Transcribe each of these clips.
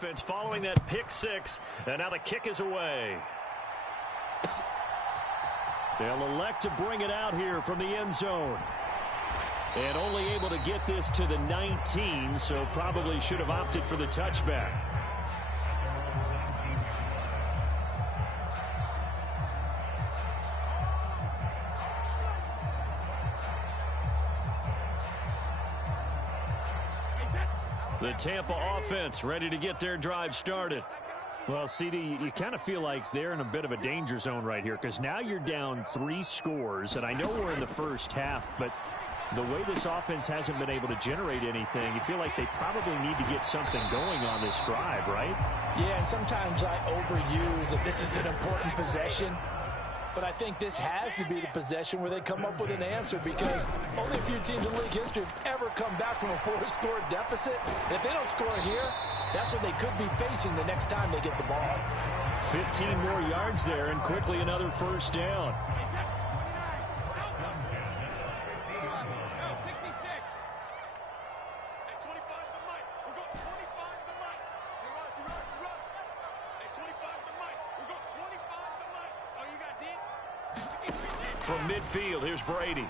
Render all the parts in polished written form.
offense following that pick six. And now the kick is away. They'll elect to bring it out here from the end zone. And only able to get this to the 19, so probably should have opted for the touchback. The Tampa offense ready to get their drive started. Well, CD, you kind of feel like they're in a bit of a danger zone right here because now you're down 3 scores, and I know we're in the first half, but the way this offense hasn't been able to generate anything, you feel like they probably need to get something going on this drive, right? Yeah, and sometimes I overuse that this is an important possession, but I think this has to be the possession where they come up with an answer because only a few teams in league history have ever come back from a 4-score deficit. And if they don't score here, that's what they could be facing the next time they get the ball. 15 more yards there and quickly another first down. From midfield, here's Brady.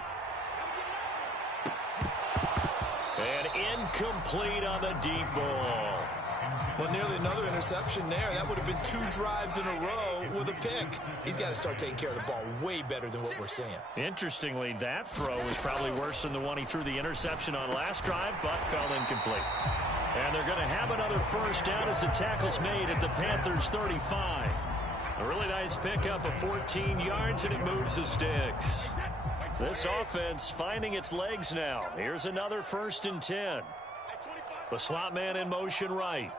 And incomplete on the deep ball. Well, nearly another interception there. That would have been 2 drives in a row with a pick. He's got to start taking care of the ball way better than what we're seeing. Interestingly, that throw was probably worse than the one he threw the interception on last drive, but fell incomplete. And they're going to have another first down as the tackle's made at the Panthers' 35. A really nice pickup of 14 yards, and it moves the sticks. This offense finding its legs now. Here's another 1st and 10. The slot man in motion right.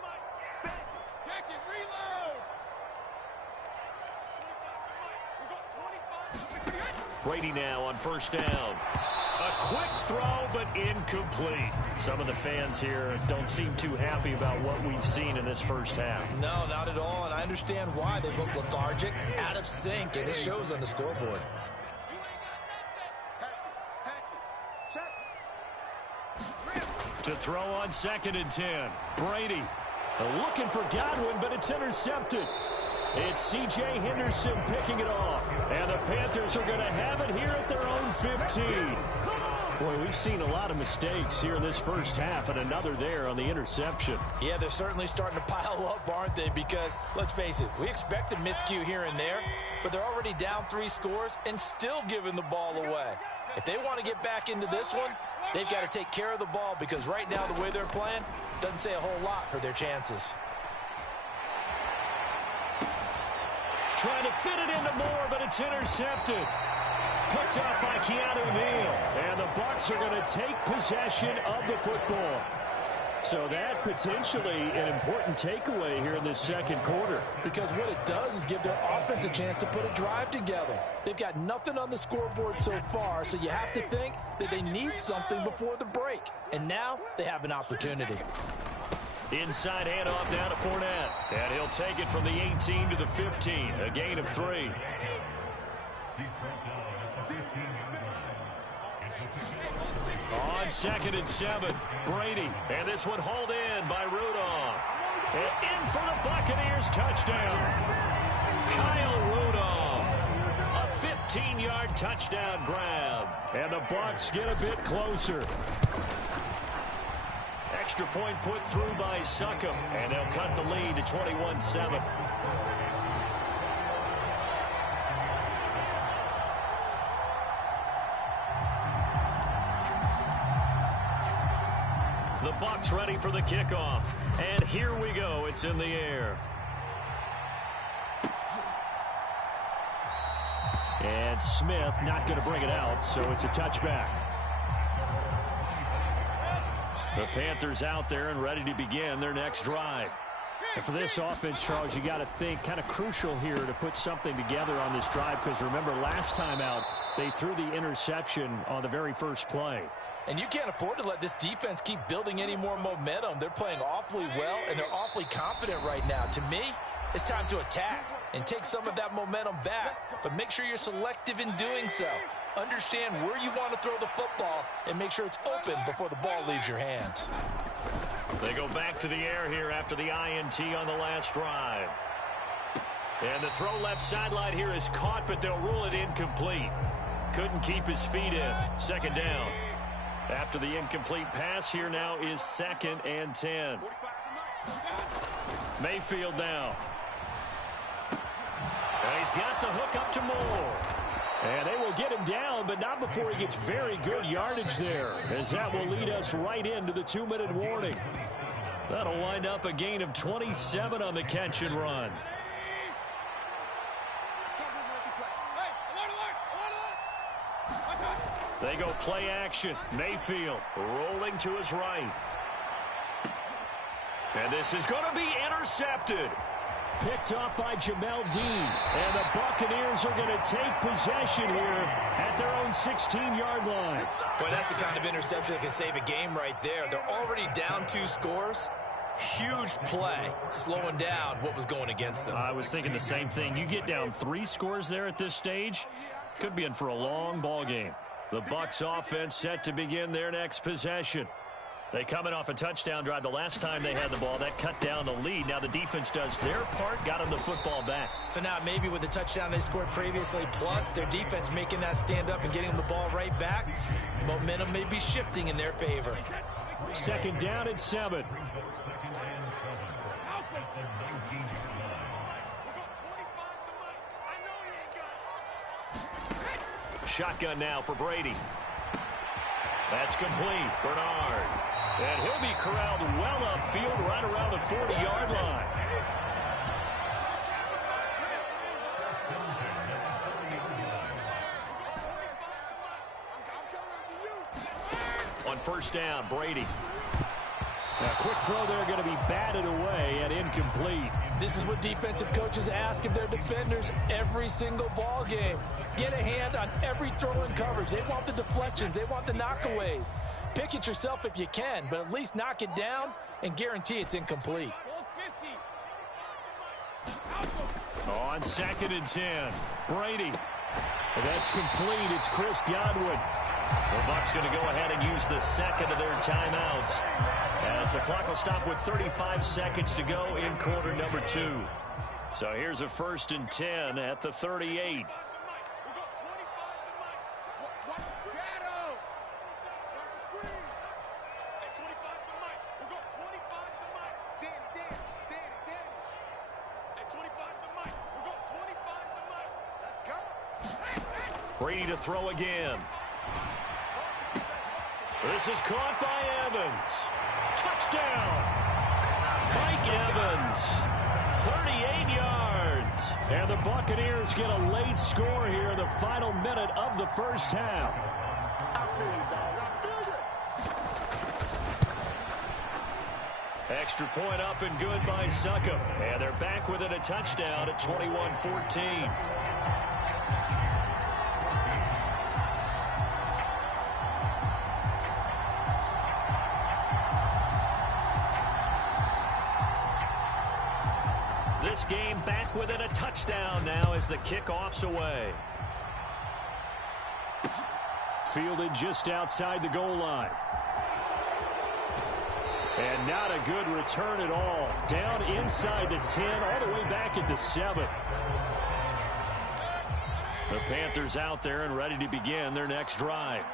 Brady now on 1st down. A quick throw, but incomplete. Some of the fans here don't seem too happy about what we've seen in this first half. No, not at all, and I understand why. They look lethargic, out of sync, and it shows on the scoreboard. To throw on 2nd and 10. Brady looking for Godwin, but it's intercepted. It's C.J. Henderson picking it off. And the Panthers are going to have it here at their own 15. Boy, we've seen a lot of mistakes here in this first half, and another there on the interception. Yeah, they're certainly starting to pile up, aren't they? Because, let's face it, we expect a miscue here and there, but they're already down 3 scores and still giving the ball away. If they want to get back into this one, they've got to take care of the ball because right now the way they're playing doesn't say a whole lot for their chances. Trying to fit it into Moore, but it's intercepted. Picked up by Keanu Neal. And the Bucs are going to take possession of the football. So that potentially an important takeaway here in this second quarter. Because what it does is give their offense a chance to put a drive together. They've got nothing on the scoreboard so far, so you have to think that they need something before the break. And now they have an opportunity. Inside handoff down to Fournette. And he'll take it from the 18 to the 15. A gain of 3. On 2nd and 7, Brady. And this one hauled in by Rudolph. And in for the Buccaneers touchdown. Kyle Rudolph. A 15-yard touchdown grab. And the Bucs get a bit closer. Extra point put through by Succop. And they'll cut the lead to 21-7. The Bucs ready for the kickoff. And here we go. It's in the air. And Smith not going to bring it out, so it's a touchback. The Panthers out there and ready to begin their next drive. And for this offense, Charles, you got to think kind of crucial here to put something together on this drive because remember last time out, they threw the interception on the very first play. And you can't afford to let this defense keep building any more momentum. They're playing awfully well, and they're awfully confident right now. To me, it's time to attack and take some of that momentum back. But make sure you're selective in doing so. Understand where you want to throw the football and make sure it's open before the ball leaves your hands. They go back to the air here after the INT on the last drive. And the throw left sideline here is caught, but they'll rule it incomplete. Couldn't keep his feet in. Second down. After the incomplete pass, here now is 2nd and 10. Mayfield now. And he's got the hook up to Moore. And they will get him down, but not before he gets very good yardage there, as that will lead us right into the 2-minute warning. That'll wind up a gain of 27 on the catch and run. They go play action. Mayfield rolling to his right. And this is going to be intercepted. Picked off by Jamel Dean. And the Buccaneers are going to take possession here at their own 16-yard line. Boy, that's the kind of interception that can save a game right there. They're already down 2 scores. Huge play, slowing down what was going against them. I was thinking the same thing. You get down 3 scores there at this stage, could be in for a long ball game. The Bucs offense set to begin their next possession. They coming off a touchdown drive the last time they had the ball. That cut down the lead. Now the defense does their part, got them the football back. So now maybe with the touchdown they scored previously, plus their defense making that stand up and getting them the ball right back, momentum may be shifting in their favor. 2nd down and 7. Shotgun now for Brady. That's complete. Bernard. And he'll be corralled well upfield right around the 40-yard line. On 1st down, Brady. A quick throw there going to be batted away and incomplete. This is what defensive coaches ask of their defenders every single ball game. Get a hand on every throw in coverage. They want the deflections. They want the knockaways. Pick it yourself if you can, but at least knock it down and guarantee it's incomplete. On 2nd and 10, Brady. That's complete. It's Chris Godwin. The Bucs going to go ahead and use the 2nd of their timeouts, as the clock will stop with 35 seconds to go in quarter number 2. So here's a 1st and 10 at the 38. Brady to throw again. This is caught by Evans. Touchdown! Mike Evans, 38 yards. And the Buccaneers get a late score here in the final minute of the 1st half. Extra point up and good by Succop. And they're back within a touchdown at 21-14. This game back within a touchdown now as the kickoff's away. Fielded just outside the goal line. And not a good return at all. Down inside the 10, all the way back at the 7. The Panthers out there and ready to begin their next drive.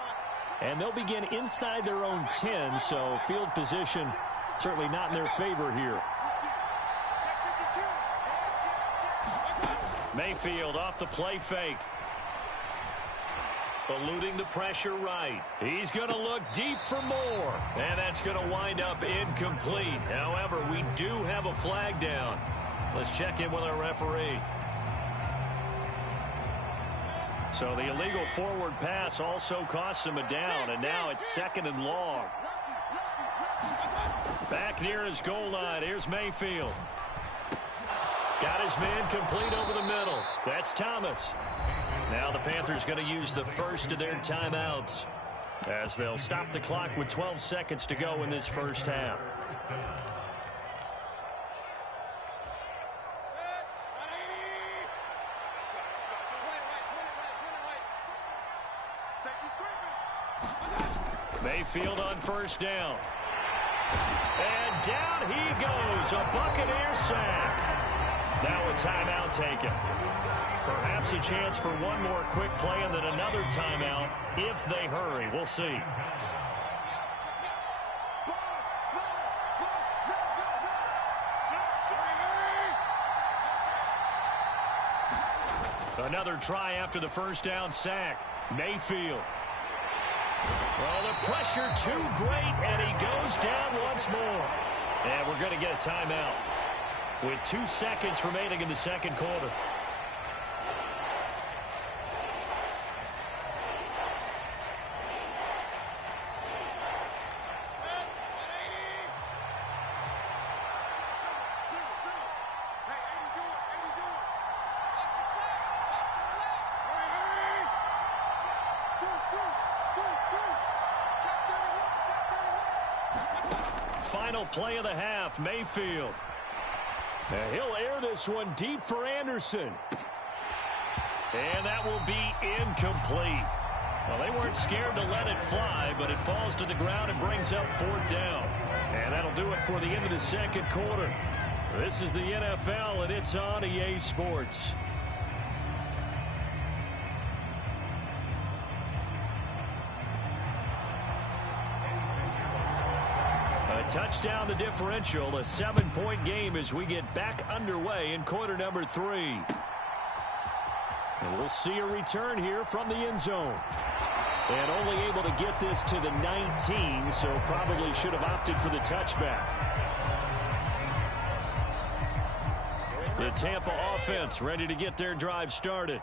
And they'll begin inside their own 10, so field position certainly not in their favor here. Mayfield off the play fake. Eluding the pressure right. He's going to look deep for more. And that's going to wind up incomplete. However, we do have a flag down. Let's check in with our referee. So the illegal forward pass also costs him a down. And now it's 2nd and long. Back near his goal line. Here's Mayfield. Got his man complete over the middle. That's Thomas. Now the Panthers going to use the 1st of their timeouts, as they'll stop the clock with 12 seconds to go in this 1st half. Mayfield on 1st down. And down he goes, a Buccaneer sack. Now a timeout taken. Perhaps a chance for one more quick play and then another timeout if they hurry. We'll see. Another try after the first down sack. Mayfield. Well, the pressure too great, and he goes down once more. And we're going to get a timeout with 2 seconds remaining in the second quarter. Final play of the half, Mayfield. And he'll air this one deep for Anderson. And that will be incomplete. Well, they weren't scared to let it fly, but it falls to the ground and brings up 4th down. And that'll do it for the end of the second quarter. This is the NFL, and it's on EA Sports. Touchdown the differential, a 7-point game as we get back underway in quarter number 3. And we'll see a return here from the end zone. And only able to get this to the 19, so probably should have opted for the touchback. The Tampa offense ready to get their drive started.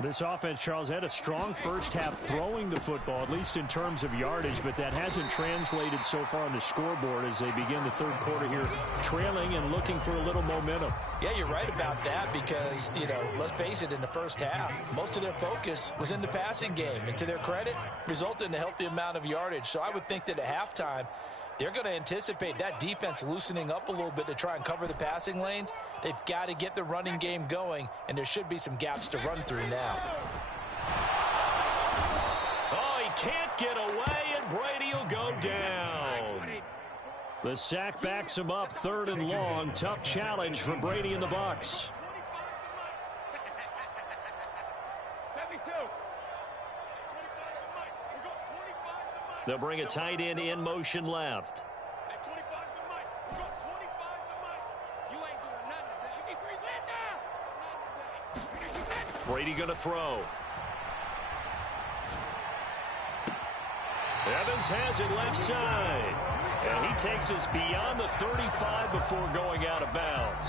This offense, Charles, had a strong first half throwing the football, at least in terms of yardage, but that hasn't translated so far on the scoreboard as they begin the third quarter here, trailing and looking for a little momentum. Yeah, you're right about that because, let's face it, in the first half, most of their focus was in the passing game. And to their credit, resulted in a healthy amount of yardage. So I would think that at halftime, they're going to anticipate that defense loosening up a little bit to try and cover the passing lanes. They've got to get the running game going, and there should be some gaps to run through now. Oh, he can't get away, and Brady will go down. The sack backs him up, 3rd and long. Tough challenge for Brady and the Bucs. They'll bring a tight end in motion left. Brady going to throw. Evans has it left side. And he takes us beyond the 35 before going out of bounds.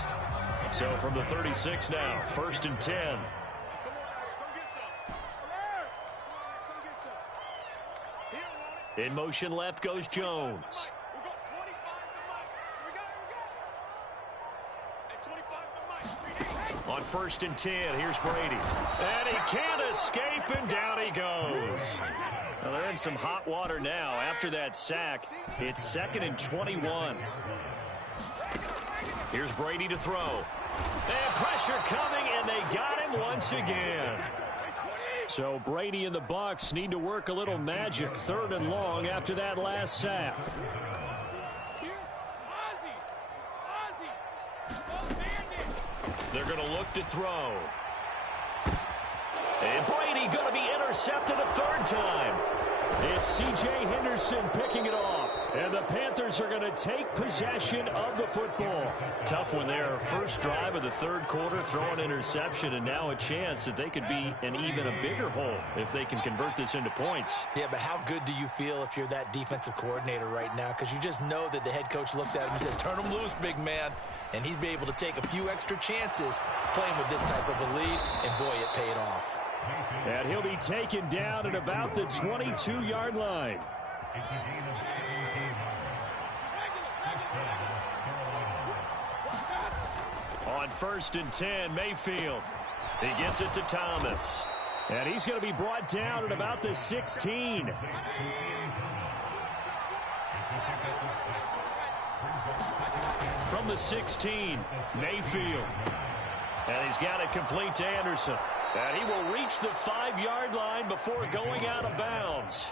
So from the 36 now, 1st and 10. In motion left goes Jones. On 1st and 10, here's Brady. And he can't escape, and down he goes. Well, they're in some hot water now. After that sack, it's 2nd and 21. Here's Brady to throw. And pressure coming, and they got him once again. So Brady and the Bucs need to work a little magic, 3rd and long after that last sack. They're going to look to throw. And Brady going to be intercepted a 3rd time. It's C.J. Henderson picking it off. And the Panthers are going to take possession of the football. Tough one there. First drive of the 3rd quarter, throw an interception, and now a chance that they could be in even a bigger hole if they can convert this into points. Yeah, but how good do you feel if you're that defensive coordinator right now? Because you just know that the head coach looked at him and said, turn him loose, big man. And he'd be able to take a few extra chances playing with this type of a lead, and boy, it paid off. And he'll be taken down at about the 22-yard line. On 1st and 10, Mayfield. He gets it to Thomas. And he's going to be brought down at about the 16. From the 16, Mayfield. And he's got it complete to Anderson. And he will reach the 5-yard line before going out of bounds.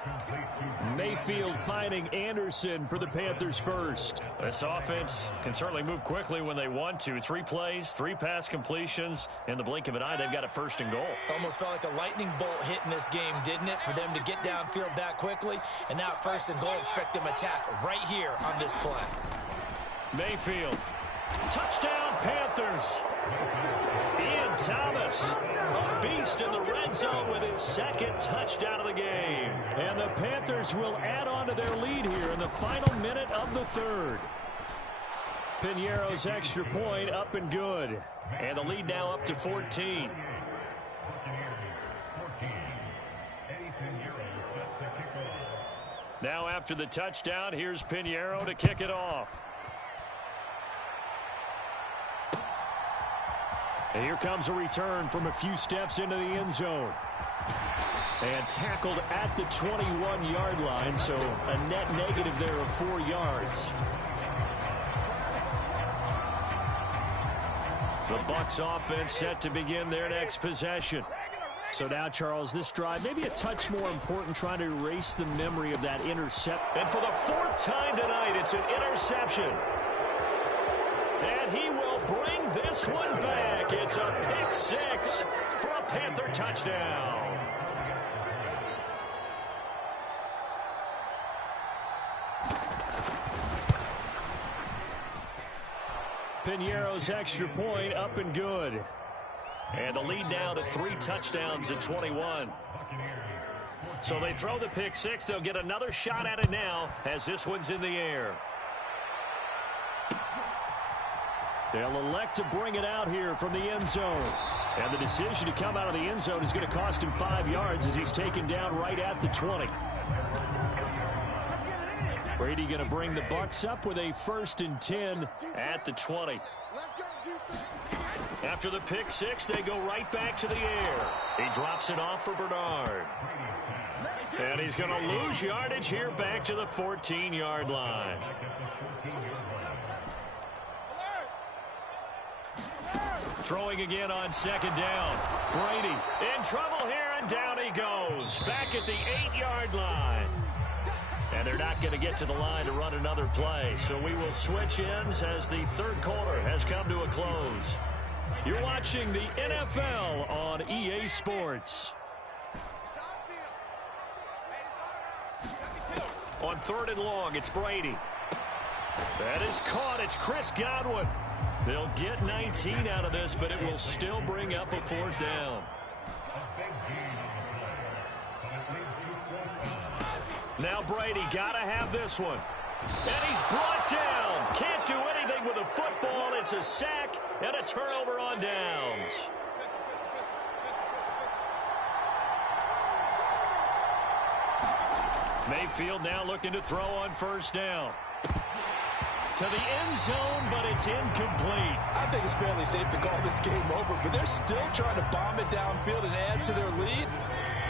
Mayfield finding Anderson for the Panthers first. This offense can certainly move quickly when they want to. 3 plays, 3 pass completions. In the blink of an eye, they've got a 1st and goal. Almost felt like a lightning bolt hit in this game, didn't it? For them to get downfield that quickly. And now 1st and goal, expect them to attack right here on this play. Mayfield. Touchdown, Panthers. Ian Thomas, a beast in the red zone with his 2nd touchdown of the game. And the Panthers will add on to their lead here in the final minute of the 3rd. Piñeiro's extra point up and good. And the lead now up to 14. Now after the touchdown, here's Piñeiro to kick it off. And here comes a return from a few steps into the end zone. And tackled at the 21-yard line, so a net negative there of 4 yards. The Bucs offense set to begin their next possession. So now, Charles, this drive maybe a touch more important, trying to erase the memory of that interception. And for the 4th time tonight, it's an interception. And he will bring this one back. It's a pick 6 for a Panther touchdown. Piñeiro's extra point up and good. And the lead now to 3 touchdowns at 21. So they throw the pick 6. They'll get another shot at it now as this one's in the air. They'll elect to bring it out here from the end zone. And the decision to come out of the end zone is going to cost him 5 yards as he's taken down right at the 20. Brady going to bring the Bucs up with a 1st and 10 at the 20. After the pick 6, they go right back to the air. He drops it off for Bernard. And he's going to lose yardage here back to the 14-yard line. Throwing again on 2nd down. Brady in trouble here, and down he goes. Back at the 8-yard line. And they're not going to get to the line to run another play. So we will switch ends as the 3rd quarter has come to a close. You're watching the NFL on EA Sports. On 3rd and long, it's Brady. That is caught. It's Chris Godwin. They'll get 19 out of this, but it will still bring up a 4th down. Now Brady got to have this one. And he's brought down. Can't do anything with a football. It's a sack and a turnover on downs. Mayfield now looking to throw on 1st down. To the end zone, but it's incomplete. I think it's fairly safe to call this game over, but they're still trying to bomb it downfield and add to their lead.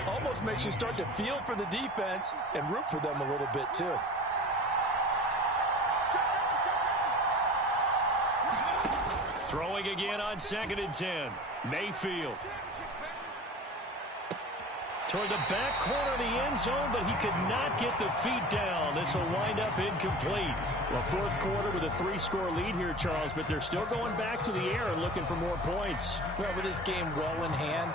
Almost makes you start to feel for the defense and root for them a little bit, too. Throwing again on 2nd and 10. Mayfield. Toward the back corner of the end zone, but he could not get the feet down. This will wind up incomplete. Well, 4th quarter with a 3-score lead here, Charles, but they're still going back to the air and looking for more points. Well, with this game well in hand,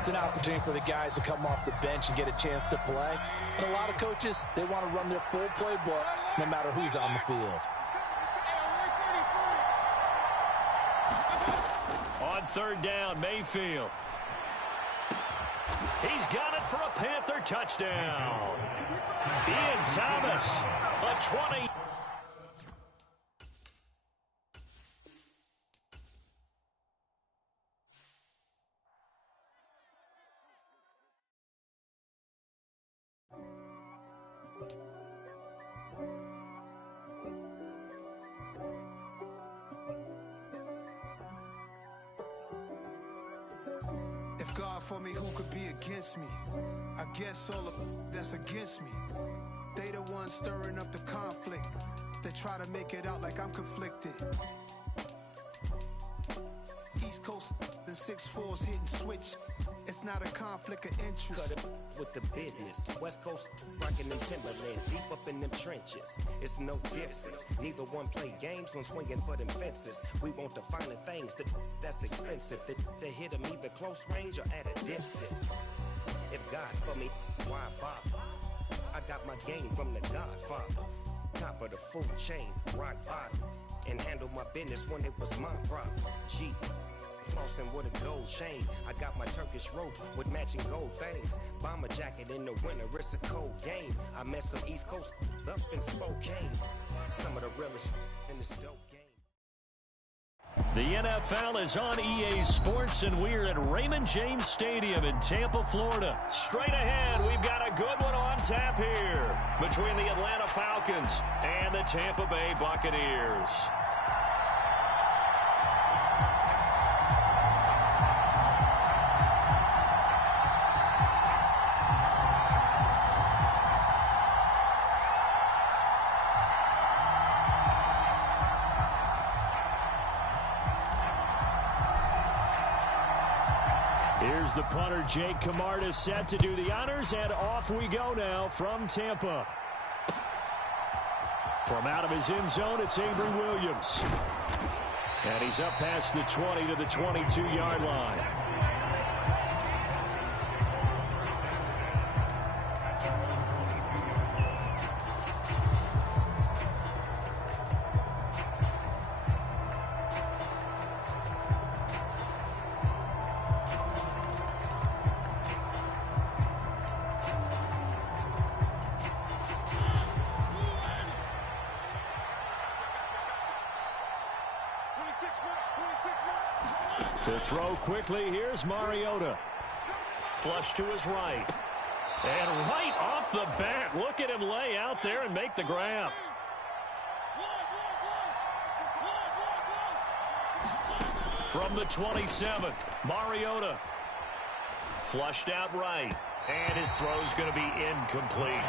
it's an opportunity for the guys to come off the bench and get a chance to play. And a lot of coaches, they want to run their full playbook no matter who's on the field. On 3rd down, Mayfield. He's got it for a Panther touchdown. Ian Thomas, a 20. God for me, who could be against me? I guess all of that's against me. They the ones stirring up the conflict. They try to make it out like I'm conflicted. East Coast Then 6'4's hitting switch. It's not a conflict of interest. Cut it with the business. West Coast rocking them Timberlands, deep up in them trenches. It's no difference. Neither one play games when swinging for them fences. We want the finer things that's expensive. To hit them either close range or at a distance. If God for me, why bother? I got my game from the Godfather. Top of the food chain, rock bottom. And handle my business when it was my problem. G. Flossing with a gold chain. I got my Turkish rope with matching gold things. Bomber jacket in the winter, it's a cold game. I met some East Coast up in Spokane. Some of the realest in this dope game. The NFL is on EA Sports, and we're at Raymond James Stadium in Tampa, Florida. Straight ahead, we've got a good one on tap here between the Atlanta Falcons and the Tampa Bay Buccaneers. Here's the punter, Jake Camarda, set to do the honors, and off we go now from Tampa. From out of his end zone, it's Avery Williams. And he's up past the 20 to the 22-yard line. To throw quickly, here's Mariota. Flush to his right. And right off the bat, look at him lay out there and make the grab. From the 27, Mariota. Flushed out right. And his throw's going to be incomplete.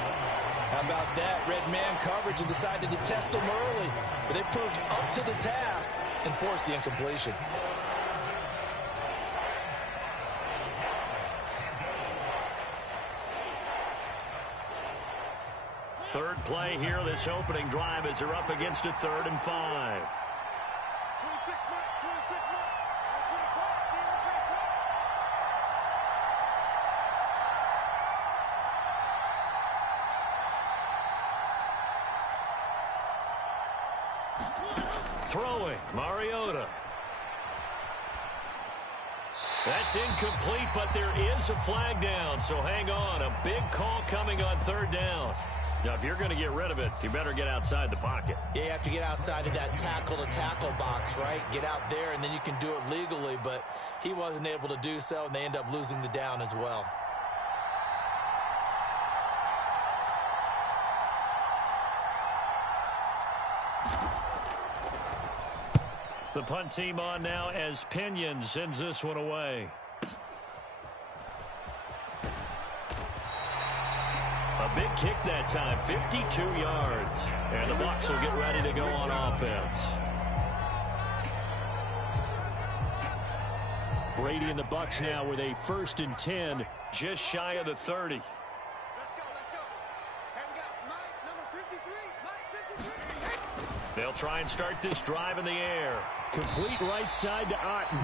How about that? Red man coverage and decided to test him early. But they proved up to the task and forced the incompletion. Third play here, this opening drive, as they're up against a 3rd and 5. Throwing, Mariota. That's incomplete, but there is a flag down, so hang on. A big call coming on 3rd down. Now, if you're going to get rid of it, you better get outside the pocket. Yeah, you have to get outside of that tackle-to-tackle box, right? Get out there, and then you can do it legally, but he wasn't able to do so, and they end up losing the down as well. The punt team on now as Pinion sends this one away. A big kick that time, 52 yards. And the Bucs will get ready to go on offense. Brady and the Bucs now with a 1st and 10, just shy of the 30. Let's go. And we got Mike, number 53. Mike, 53. They'll try and start this drive in the air. Complete right side to Otten.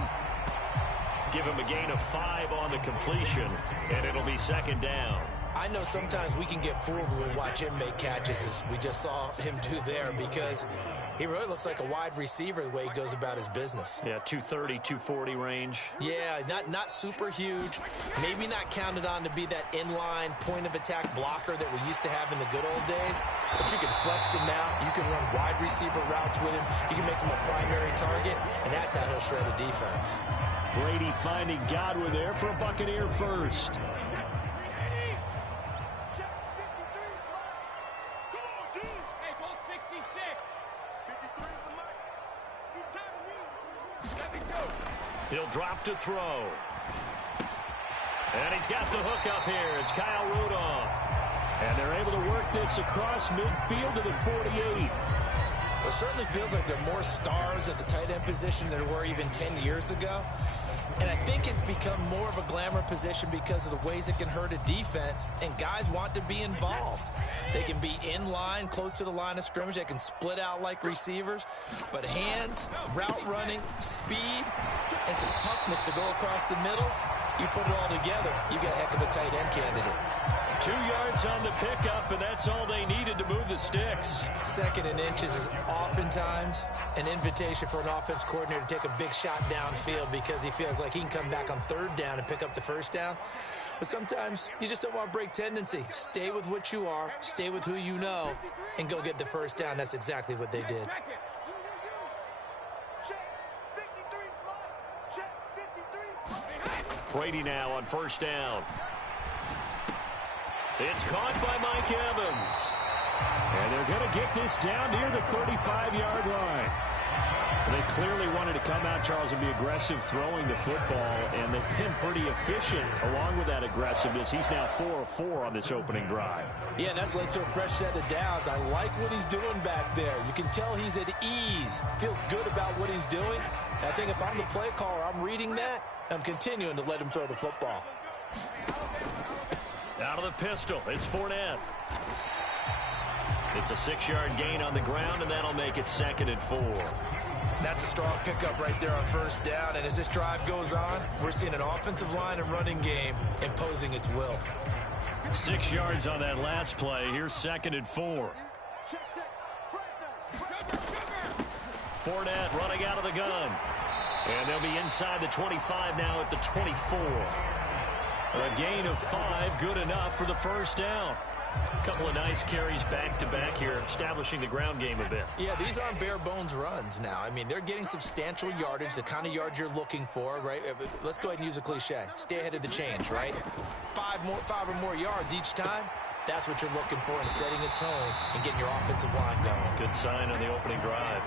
Give him a gain of 5 on the completion, and it'll be 2nd down. I know sometimes we can get fooled when we watch him make catches, as we just saw him do there, because he really looks like a wide receiver the way he goes about his business. Yeah, 230, 240 range. Yeah, not super huge. Maybe not counted on to be that inline point-of-attack blocker that we used to have in the good old days. But you can flex him out. You can run wide receiver routes with him. You can make him a primary target, and that's how he'll shred a defense. Brady finding Godwin there for a Buccaneer first. He'll drop to throw. And he's got the hook up here. It's Kyle Rudolph. And they're able to work this across midfield to the 48. It certainly feels like there are more stars at the tight end position than there were even 10 years ago. And I think it's become more of a glamour position because of the ways it can hurt a defense, and guys want to be involved. They can be in line, close to the line of scrimmage. They can split out like receivers. But hands, route running, speed, and some toughness to go across the middle, you put it all together, you got a heck of a tight end candidate. 2 yards on the pickup, and that's all they needed to move the sticks. 2nd and inches is oftentimes an invitation for an offense coordinator to take a big shot downfield because he feels like he can come back on 3rd down and pick up the 1st down. But sometimes you just don't want to break tendency. Stay with what you are, stay with who you know, and go get the 1st down. That's exactly what they did. Brady now on 1st down. It's caught by Mike Evans. And they're going to get this down near the 35-yard line. They clearly wanted to come out, Charles, and be aggressive throwing the football, and they've been pretty efficient along with that aggressiveness. He's now 4 of 4 on this opening drive. Yeah, and that's led to a fresh set of downs. I like what he's doing back there. You can tell he's at ease, feels good about what he's doing. And I think if I'm the play caller, I'm reading that, I'm continuing to let him throw the football. Out of the pistol, it's Fournette. It's a 6-yard gain on the ground, and that'll make it 2nd and 4. That's a strong pickup right there on 1st down. And as this drive goes on, we're seeing an offensive line and running game imposing its will. 6 yards on that last play. Here's 2nd and 4. Fournette running out of the gun. And they'll be inside the 25 now at the 24. A gain of 5, good enough for the 1st down. A couple of nice carries back-to-back here, establishing the ground game a bit. Yeah, these aren't bare-bones runs now. I mean, they're getting substantial yardage, the kind of yards you're looking for, right? Let's go ahead and use a cliche. Stay ahead of the change, right? 5 or more yards each time. That's what you're looking for in setting a tone and getting your offensive line going. Good sign on the opening drive.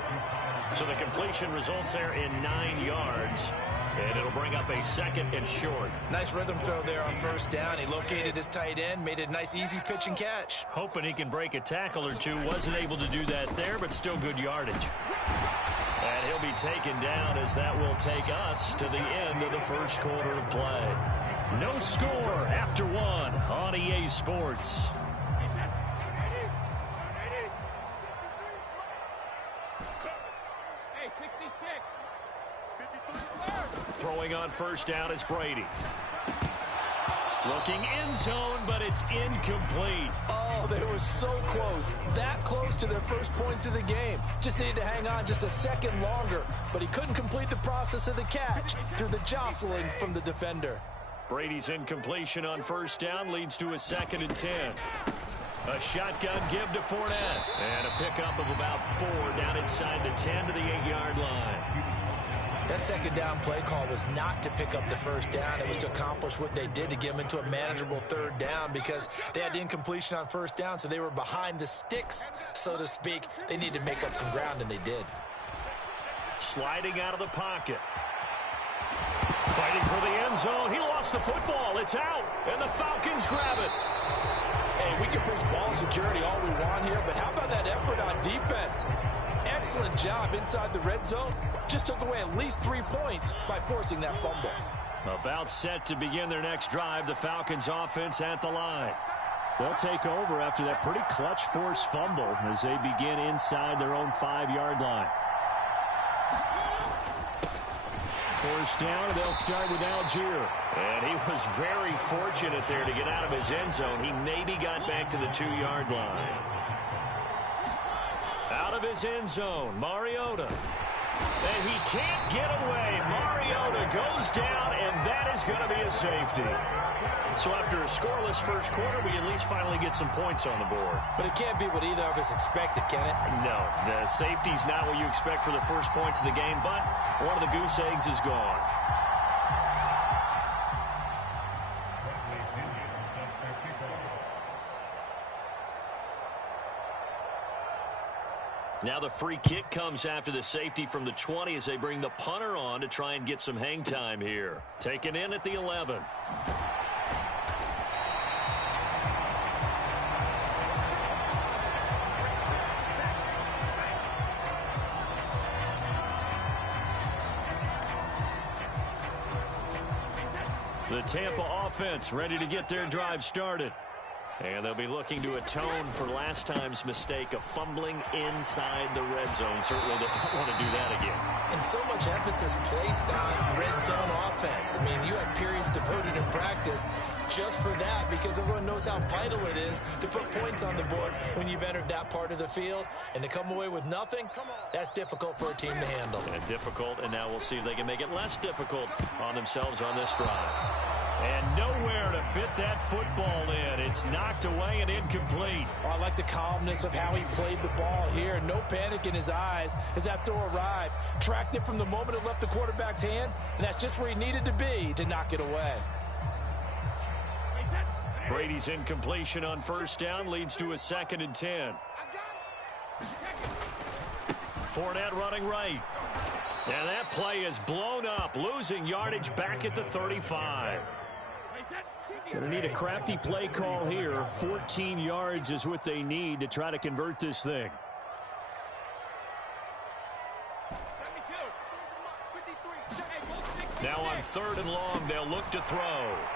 So the completion results there in 9 yards. And it'll bring up a 2nd and short. Nice rhythm throw there on 1st down. He located his tight end, made it a nice, easy pitch and catch. Hoping he can break a tackle or two. Wasn't able to do that there, but still good yardage. And he'll be taken down as that will take us to the end of the 1st quarter of play. No score after 1 on EA Sports. Throwing on 1st down is Brady. Looking end zone, but it's incomplete. Oh, they were so close. That close to their first points of the game. Just needed to hang on just a second longer. But he couldn't complete the process of the catch through the jostling from the defender. Brady's incompletion on 1st down leads to a 2nd and 10. A shotgun give to Fournette. And a pickup of about 4 down inside the 10 to the 8-yard line. That 2nd down play call was not to pick up the 1st down. It was to accomplish what they did to get them into a manageable 3rd down because they had incompletion on 1st down, so they were behind the sticks, so to speak. They needed to make up some ground, and they did. Sliding out of the pocket. Fighting for the end zone. He lost the football. It's out, and the Falcons grab it. Hey, we can preach ball security all we want here, but how about that effort on defense? Excellent job inside the red zone. Just took away at least 3 points by forcing that fumble. About set to begin their next drive. The Falcons offense at the line. They'll take over after that pretty clutch forced fumble as they begin inside their own 5-yard line. 1st down, they'll start with Algier. And he was very fortunate there to get out of his end zone. He maybe got back to the 2-yard line. Out of his end zone, Mariota. And he can't get away. Mariota goes down, and that is going to be a safety. So after a scoreless 1st quarter, we at least finally get some points on the board. But it can't be what either of us expected, can it? No, the safety's not what you expect for the first points of the game, but one of the goose eggs is gone. Now the free kick comes after the safety from the 20 as they bring the punter on to try and get some hang time here. Taken in at the 11. The Tampa offense ready to get their drive started. And they'll be looking to atone for last time's mistake of fumbling inside the red zone. Certainly they don't want to do that again. And so much emphasis placed on red zone offense. I mean, you have periods devoted in practice just for that because everyone knows how vital it is to put points on the board when you've entered that part of the field. And to come away with nothing, that's difficult for a team to handle. And difficult, and now we'll see if they can make it less difficult on themselves on this drive. And nowhere to fit that football in. It's knocked away and incomplete. Oh, I like the calmness of how he played the ball here. No panic in his eyes as that throw arrived. Tracked it from the moment it left the quarterback's hand, and that's just where he needed to be to knock it away. Brady's incompletion on first down leads to a 2nd and 10. Fournette running right. And that play is blown up, losing yardage back at the 35. Going to need a crafty play call here. 14 yards is what they need to try to convert this thing. Now on 3rd and long, they'll look to throw.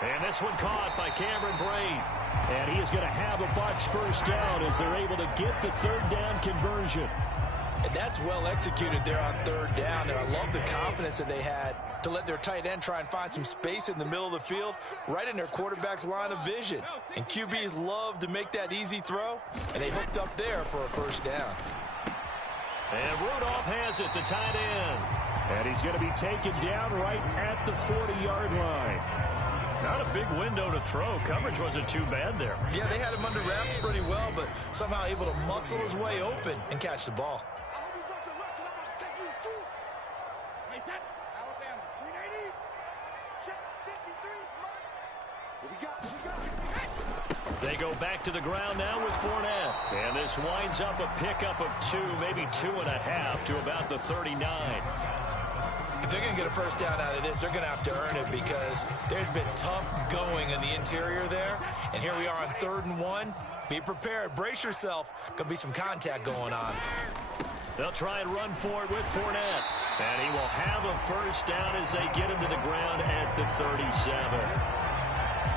And this one caught by Cameron Brate. And he is going to have a Bucs first down as they're able to get the 3rd down conversion. And that's well executed there on 3rd down. And I love the confidence that they had to let their tight end try and find some space in the middle of the field, right in their quarterback's line of vision. And QBs love to make that easy throw, and they hooked up there for a first down. And Rudolph has it, the tight end. And he's going to be taken down right at the 40-yard line. Not a big window to throw. Coverage wasn't too bad there. Yeah, they had him under wraps pretty well, but somehow able to muscle his way open and catch the ball. They go back to the ground now with Fournette. And this winds up a pickup of 2, maybe 2.5 to about the 39. If they're going to get a first down out of this, they're going to have to earn it because there's been tough going in the interior there. And here we are on 3rd and 1. Be prepared. Brace yourself. Going to be some contact going on. They'll try and run for it with Fournette. And he will have a first down as they get him to the ground at the 37.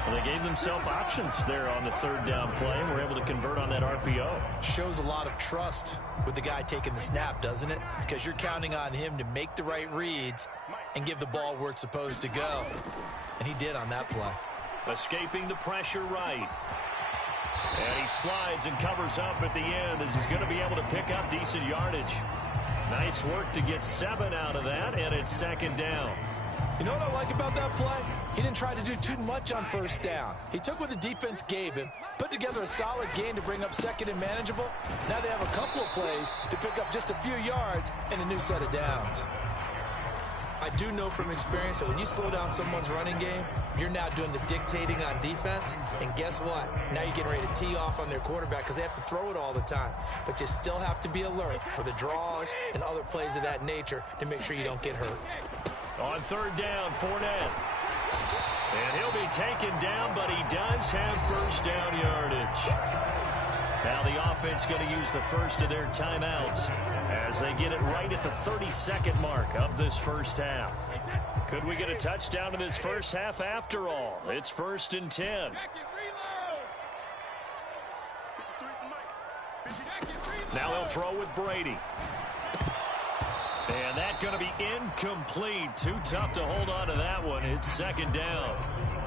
Well, they gave themselves options there on the 3rd down play and were able to convert on that RPO. Shows a lot of trust with the guy taking the snap, doesn't it? Because you're counting on him to make the right reads and give the ball where it's supposed to go. And he did on that play. Escaping the pressure right. And he slides and covers up at the end as he's going to be able to pick up decent yardage. Nice work to get 7 out of that, and it's 2nd down. You know what I like about that play? He didn't try to do too much on first down. He took what the defense gave him, put together a solid game to bring up 2nd and manageable. Now they have a couple of plays to pick up just a few yards and a new set of downs. I do know from experience that when you slow down someone's running game, you're now doing the dictating on defense. And guess what? Now you're getting ready to tee off on their quarterback because they have to throw it all the time. But you still have to be alert for the draws and other plays of that nature to make sure you don't get hurt. On 3rd down, Fournette. And he'll be taken down, but he does have first down yardage. Now the offense going to use the first of their timeouts as they get it right at the 32nd mark of this first half. Could we get a touchdown in this first half after all? It's 1st and 10. Now they'll throw with Brady. And that's going to be incomplete. Too tough to hold on to that one. It's 2nd down.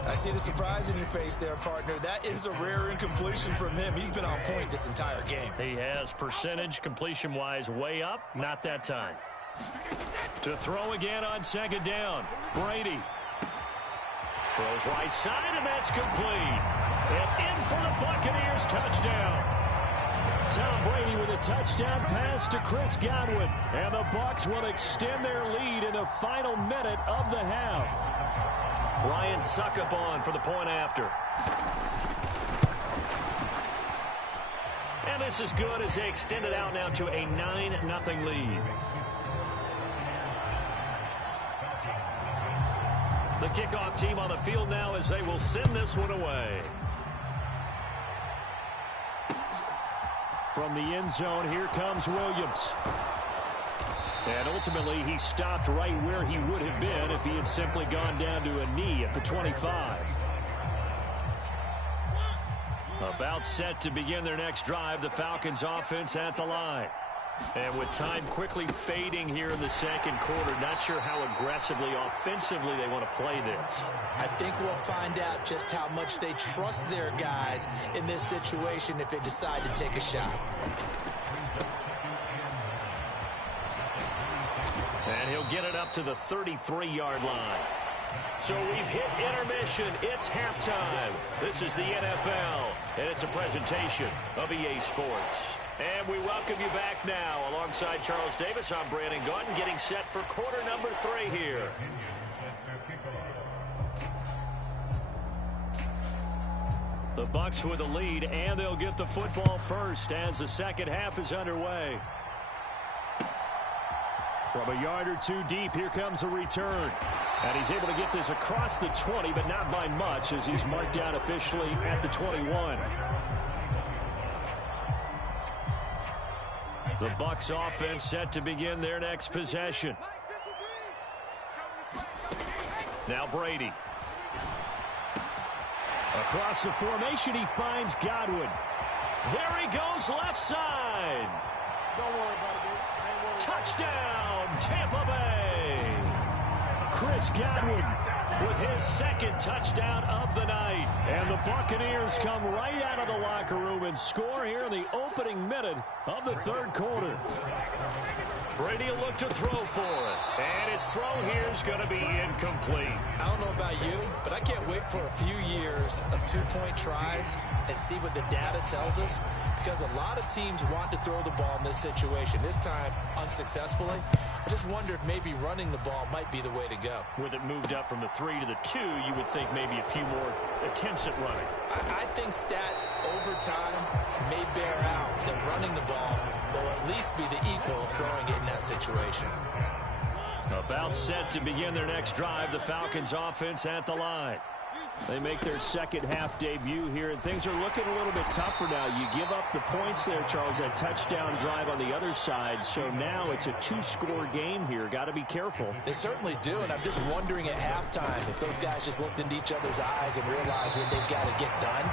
I see the surprise in your face there, partner. That is a rare incompletion from him. He's been on point this entire game. He has percentage completion-wise way up. Not that time. To throw again on 2nd down. Brady. Throws right side, and that's complete. And in for the Buccaneers touchdown. Tom Brady with a touchdown pass to Chris Godwin. And the Bucs will extend their lead in the final minute of the half. Ryan Succop for the point after. And this is good as they extend it out now to a 9-0 lead. The kickoff team on the field now as they will send this one away. From the end zone, here comes Williams. And ultimately, he stopped right where he would have been if he had simply gone down to a knee at the 25. About set to begin their next drive, the Falcons offense at the line. And with time quickly fading here in the second quarter, not sure how aggressively, offensively they want to play this. I think we'll find out just how much they trust their guys in this situation if they decide to take a shot. And he'll get it up to the 33-yard line. So we've hit intermission. It's halftime. This is the NFL, and it's a presentation of EA Sports. And we welcome you back now. Alongside Charles Davis, I'm Brandon Gaudin, getting set for quarter number 3 here. The Bucs with the lead, and they'll get the football first as the second half is underway. From a yard or two deep, here comes a return. And he's able to get this across the 20, but not by much as he's marked down officially at the 21. The Bucs offense set to begin their next possession. Now Brady. Across the formation, he finds Godwin. There he goes, left side. Don't worry about it, dude. I ain't worried. Touchdown, Tampa Bay. Chris Godwin with his second touchdown of the night. And the Buccaneers come right out of the locker room and score here in the opening minute of the third quarter. Brady will look to throw for it. And his throw here is going to be incomplete. I don't know about you, but I can't wait for a few years of two-point tries and see what the data tells us, because a lot of teams want to throw the ball in this situation. This time, unsuccessfully. I just wonder if maybe running the ball might be the way to go. With it moved up from the 3 to the 2, you would think maybe a few more attempts at running. I think stats over time may bear out that running the ball will at least be the equal of throwing it in that situation. About set to begin their next drive, the Falcons offense at the line. They make their second half debut here, and things are looking a little bit tougher now. You give up the points there, Charles, that touchdown drive on the other side. So now it's a 2-score game here. Got to be careful. They certainly do, and I'm just wondering at halftime if those guys just looked into each other's eyes and realized what they've got to get done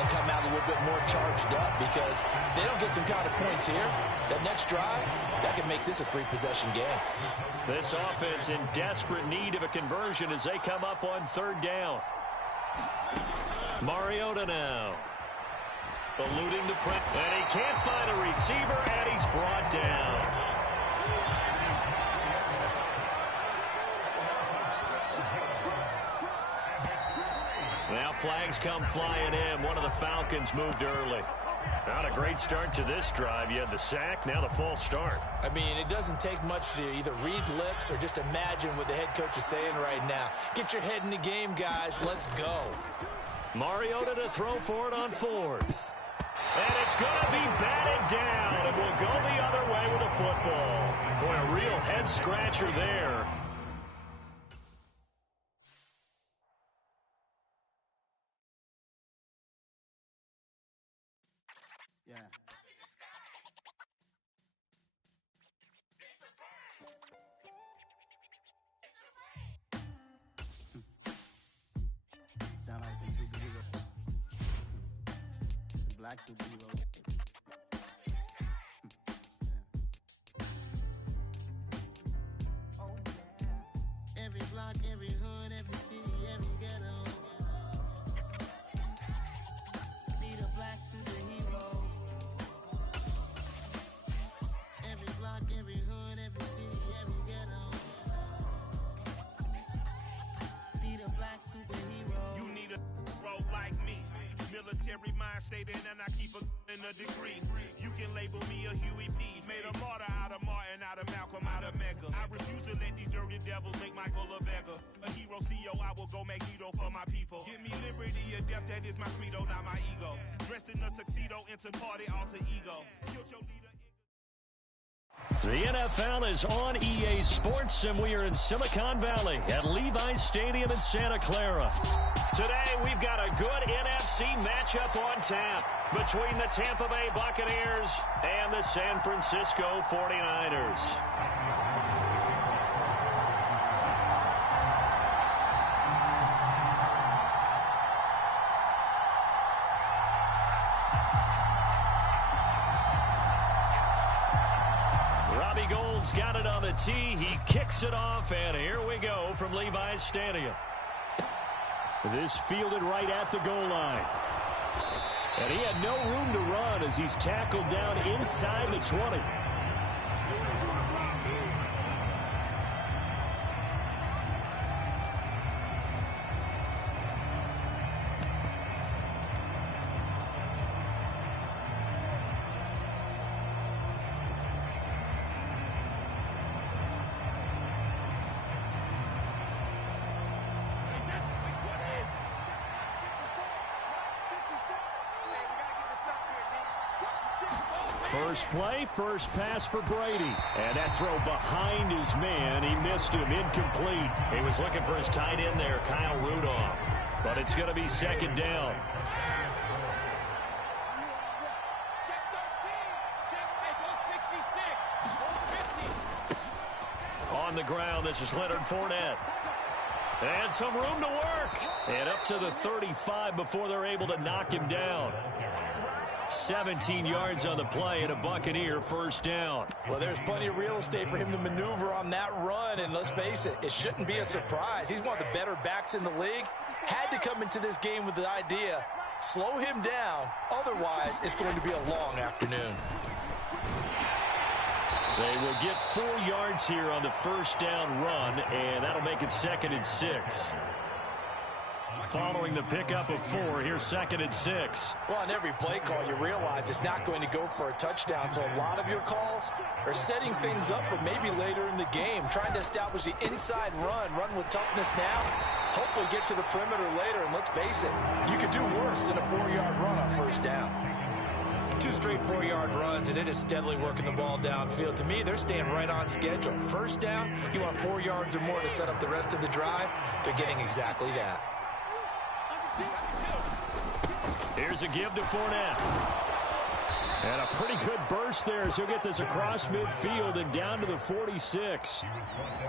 and come out a little bit more charged up, because if they don't get some kind of points here, that next drive, that can make this a free-possession game. This offense in desperate need of a conversion as they come up on third down. Mariota now. Eluding the press. And he can't find a receiver, and he's brought down. Now flags come flying in. One of the Falcons moved early. Not a great start to this drive. You had the sack, now the false start. I mean, it doesn't take much to either read lips or just imagine what the head coach is saying right now. Get your head in the game, guys. Let's go. Mariota to throw for it on fourth. And it's going to be batted down, and we'll go the other way with a football. Boy, a real head-scratcher there. Yeah. Sound like some superhero. Some black superheroes. Oh yeah. Every block, every hood, every city, every ghetto. Need a black superhero. Every block, every hood, every city, every ghetto. Need a black superhero. You need a role like me. Military mind stated, and I keep in a degree. You can label me a Huey P. Made a martyr out of Martin, out of Malcolm, out of Mecca. I refuse to let these dirty devils make Michael a beggar. A hero CEO, I will go Magneto for my people. Give me liberty or death, that is my credo, not my ego. Dressed in a tuxedo, into party, alter ego. Killed your leader. The NFL is on EA Sports, and we are in Silicon Valley at Levi's Stadium in Santa Clara. Today, we've got a good NFC matchup on tap between the Tampa Bay Buccaneers and the San Francisco 49ers. He's got it on the tee. He kicks it off, and here we go from Levi's Stadium. This fielded right at the goal line. And he had no room to run as he's tackled down inside the 20. First play, first pass for Brady. And that throw behind his man. He missed him, incomplete. He was looking for his tight end there, Kyle Rudolph. But it's going to be second down. On the ground, this is Leonard Fournette. And some room to work. And up to the 35 before they're able to knock him down. 17 yards on the play and a Buccaneer first down. Well, there's plenty of real estate for him to maneuver on that run, and let's face it, it shouldn't be a surprise. He's one of the better backs in the league. Had to come into this game with the idea, slow him down, otherwise it's going to be a long afternoon. They will get 4 yards here on the first down run, and that'll make it 2nd and 6. Following the pickup of 4, here's 2nd and 6. Well, on every play call, you realize it's not going to go for a touchdown, so a lot of your calls are setting things up for maybe later in the game, trying to establish the inside run with toughness now, hopefully get to the perimeter later, and let's face it, you could do worse than a 4-yard run on first down. 2 straight 4-yard runs, and it is steadily working the ball downfield. To me, they're staying right on schedule. First down, you want 4 yards or more to set up the rest of the drive. They're getting exactly that. Here's a give to Fournette. And a pretty good burst there as he'll get this across midfield and down to the 46.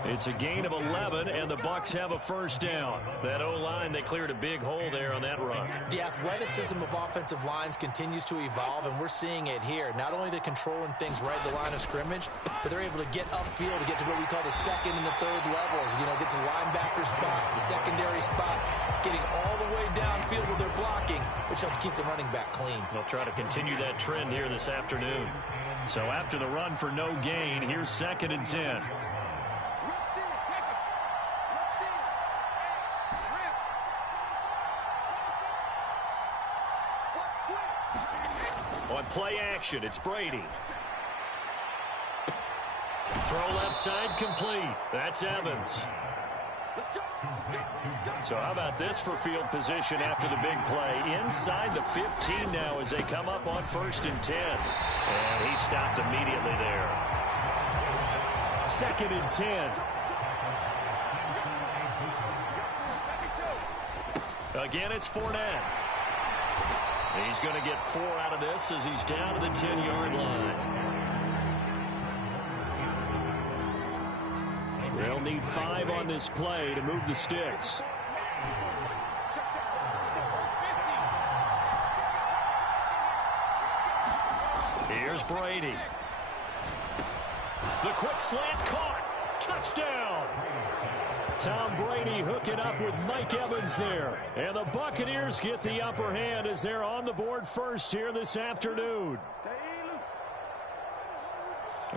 It's a gain of 11, and the Bucs have a first down. That O-line, they cleared a big hole there on that run. The athleticism of offensive lines continues to evolve, and we're seeing it here. Not only they're controlling things right at the line of scrimmage, but they're able to get upfield to get to what we call the second and the third levels. You know, get to linebacker spot, the secondary spot, getting all the way downfield with their blocking, which helps keep the running back clean. They'll try to continue that trend here this afternoon. So after the run for no gain, here's 2nd and 10. On play action, it's Brady. Throw left side complete. That's Evans. So how about this for field position after the big play? Inside the 15 now as they come up on 1st and 10. And he stopped immediately there. 2nd and 10. Again, it's Fournette. He's going to get 4 out of this as he's down to the 10-yard line. They'll need 5 on this play to move the sticks. Here's Brady. The quick slant caught. Touchdown. Tom Brady hooking up with Mike Evans there. And the Buccaneers get the upper hand as they're on the board first here this afternoon.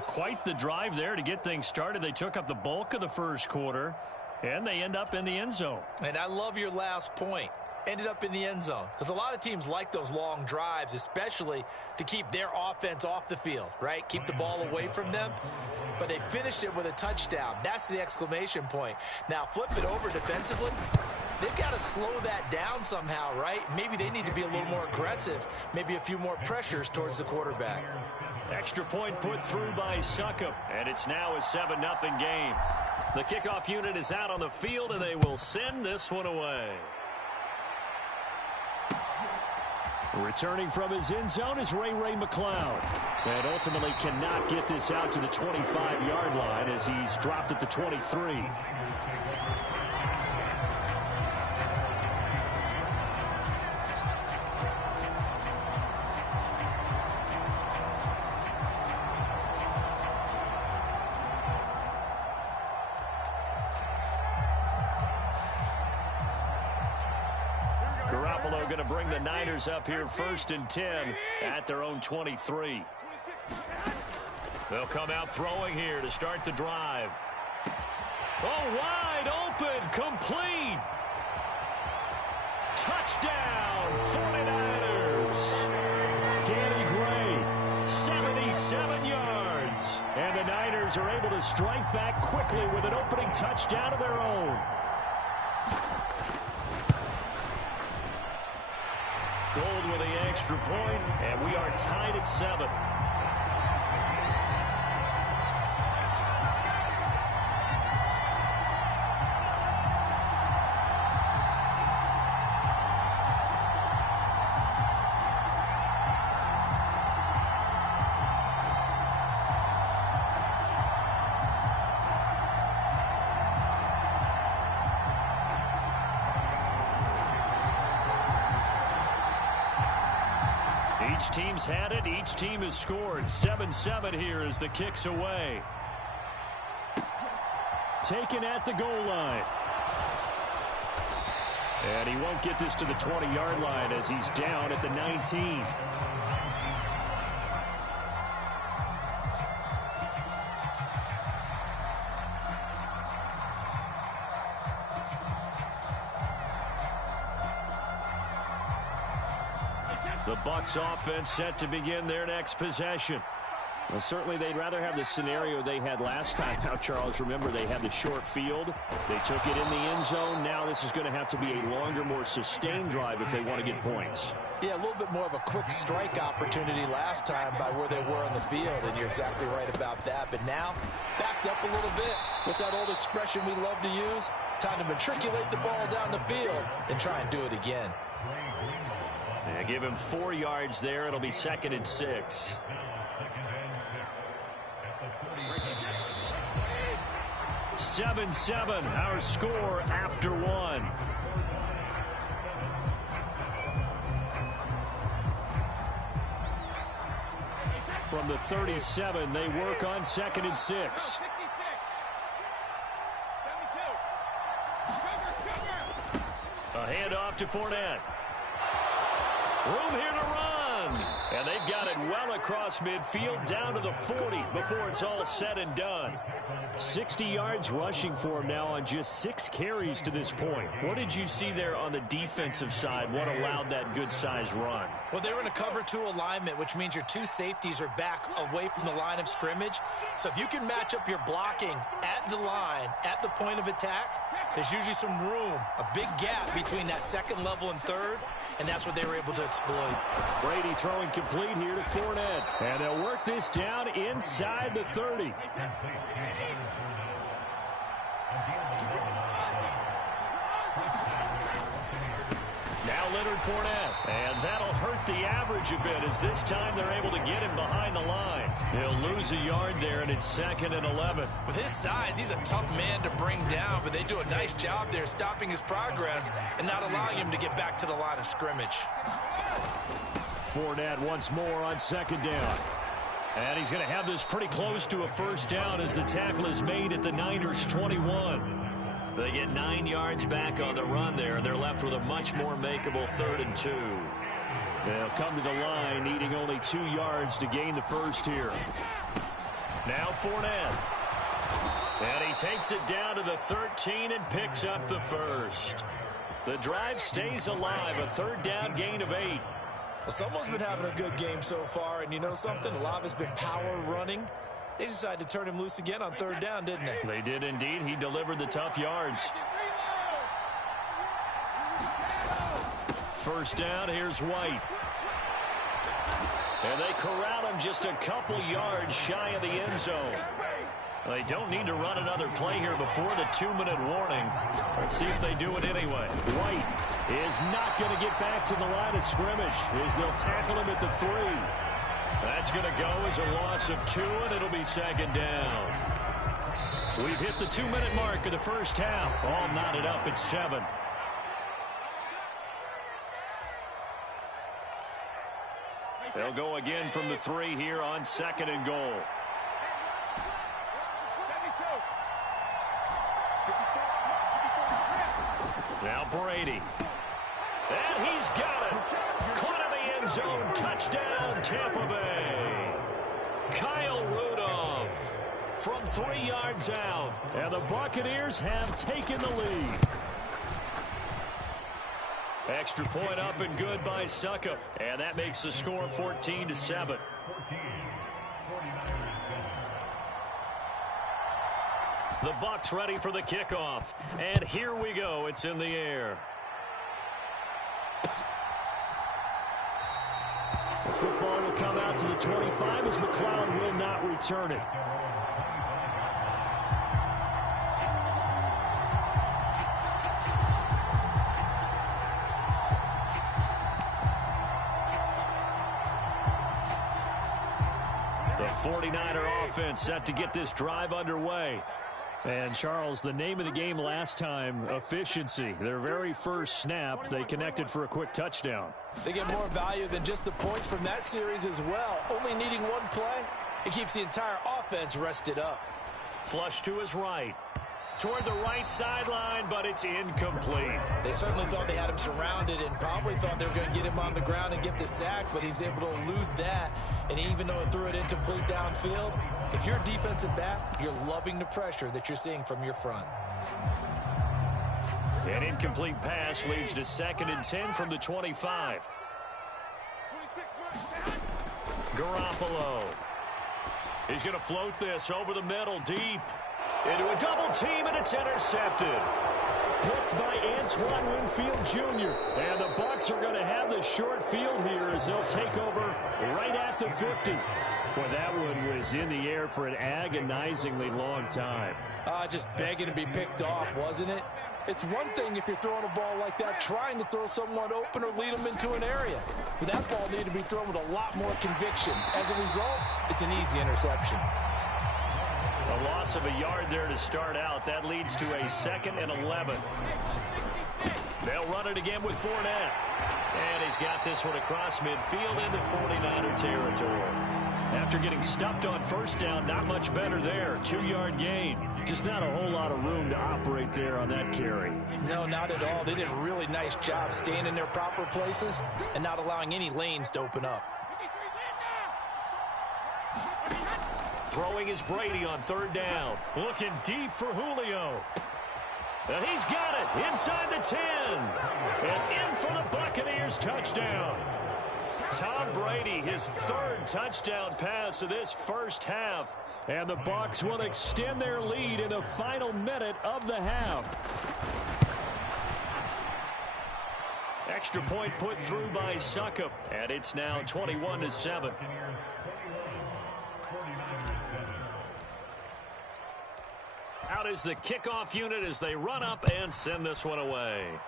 Quite the drive there to get things started. They took up the bulk of the first quarter, and they end up in the end zone. And I love your last point. Ended up in the end zone. Because a lot of teams like those long drives, especially to keep their offense off the field, right? Keep the ball away from them. But they finished it with a touchdown. That's the exclamation point. Now, flip it over defensively. They've got to slow that down somehow, right? Maybe they need to be a little more aggressive. Maybe a few more pressures towards the quarterback. Extra point put through by Succop. And it's now a 7-0 game. The kickoff unit is out on the field, and they will send this one away. Returning from his end zone is Ray McCloud. And ultimately cannot get this out to the 25-yard line as he's dropped at the 23. going to bring the Niners up here 1st and 10 at their own 23. They'll come out throwing here to start the drive. Oh, wide open, complete. Touchdown, 49ers. Danny Gray, 77 yards. And the Niners are able to strike back quickly with an opening touchdown of their own. Gold with the extra point, and we are tied at 7. Each team's had it. Each team has scored. 7-7 here as the kick's away. Taken at the goal line. And he won't get this to the 20-yard line as he's down at the 19. The Bucs offense set to begin their next possession. Well, certainly they'd rather have the scenario they had last time. Now, Charles, remember they had the short field. They took it in the end zone. Now this is going to have to be a longer, more sustained drive if they want to get points. Yeah, a little bit more of a quick strike opportunity last time by where they were on the field, and you're exactly right about that. But now, backed up a little bit. What's that old expression we love to use? Time to matriculate the ball down the field and try and do it again. Yeah, give him 4 yards there. It'll be 2nd and 6. Seven, our score after 1. From the 37, they work on 2nd and 6. A handoff to Fournette. Room here to run. And they've got it well across midfield down to the 40 before it's all said and done. 60 yards rushing for him now on just 6 carries to this point. What did you see there on the defensive side? What allowed that good-sized run? Well, they were in a cover 2 alignment, which means your 2 safeties are back away from the line of scrimmage. So if you can match up your blocking at the line, at the point of attack, there's usually some room, a big gap between that 2nd level and 3rd, and that's what they were able to exploit. Brady throwing complete here to Fournette. And they'll work this down inside the 30. Now Leonard Fournette, and that'll hurt the average a bit as this time they're able to get him behind the line. He'll lose a yard there, and it's 2nd and 11. With his size, he's a tough man to bring down, but they do a nice job there stopping his progress and not allowing him to get back to the line of scrimmage. Fournette once more on 2nd down. And he's going to have this pretty close to a 1st down as the tackle is made at the Niners' 21. They get 9 yards back on the run there, and they're left with a much more makeable 3rd and 2. They'll come to the line, needing only 2 yards to gain the 1st here. Now Fournette. And he takes it down to the 13 and picks up the 1st. The drive stays alive, a 3rd down gain of 8. Well, someone's been having a good game so far, and you know something? A lot of it's been power running. They decided to turn him loose again on 3rd down, didn't they? They did indeed. He delivered the tough yards. 1st down, here's White. And they corral him just a couple yards shy of the end zone. They don't need to run another play here before the 2-minute warning. Let's see if they do it anyway. White is not going to get back to the line of scrimmage as they'll tackle him at the 3. That's going to go as a loss of 2, and it'll be 2nd down. We've hit the 2-minute mark of the 1st half. All knotted up at 7. They'll go again from the 3 here on 2nd and goal. Now Brady. And he's got it. Caught in the end zone. Touchdown, Tampa Bay. Kyle Rudolph from 3 yards out. And the Buccaneers have taken the lead. Extra point up and good by Suckup. And that makes the score 14-7. The Bucs ready for the kickoff. And here we go. It's in the air. The football will come out to the 25 as McLeod will not return it. The 49er offense set to get this drive underway. And, Charles, the name of the game last time, efficiency. Their very first snap, they connected for a quick touchdown. They get more value than just the points from that series as well. Only needing one play, it keeps the entire offense rested up. Flush to his right. Toward the right sideline, but it's incomplete. They certainly thought they had him surrounded and probably thought they were going to get him on the ground and get the sack, but he was able to elude that. And even though it threw it incomplete downfield, if you're a defensive back, you're loving the pressure that you're seeing from your front. An incomplete pass leads to 2nd and 10 from the 25. Garoppolo. He's going to float this over the middle, deep. Into a double team, and it's intercepted. Picked by Antoine Winfield Jr. And the Bucs are going to have the short field here as they'll take over right at the 50. Well, that one was in the air for an agonizingly long time. Just begging to be picked off, wasn't it? It's one thing if you're throwing a ball like that, trying to throw someone open or lead them into an area. But that ball needed to be thrown with a lot more conviction. As a result, it's an easy interception. A loss of a yard there to start out. That leads to a 2nd and 11. They'll run it again with Fournette. And he's got this one across midfield into 49er territory. After getting stuffed on first down, not much better there. 2-yard gain. Just not a whole lot of room to operate there on that carry. No, not at all. They did a really nice job staying in their proper places and not allowing any lanes to open up. Throwing is Brady on 3rd down. Looking deep for Julio. And he's got it inside the 10. And in for the Buccaneers touchdown. Tom Brady, his 3rd touchdown pass of this first half. And the Bucs will extend their lead in the final minute of the half. Extra point put through by Suckup. And it's now 21-7. Out is the kickoff unit as they run up and send this one away.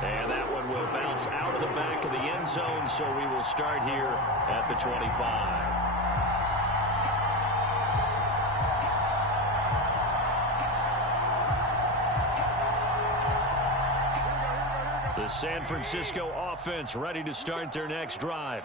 And that one will bounce out of the back of the end zone, so we will start here at the 25. The San Francisco offense ready to start their next drive.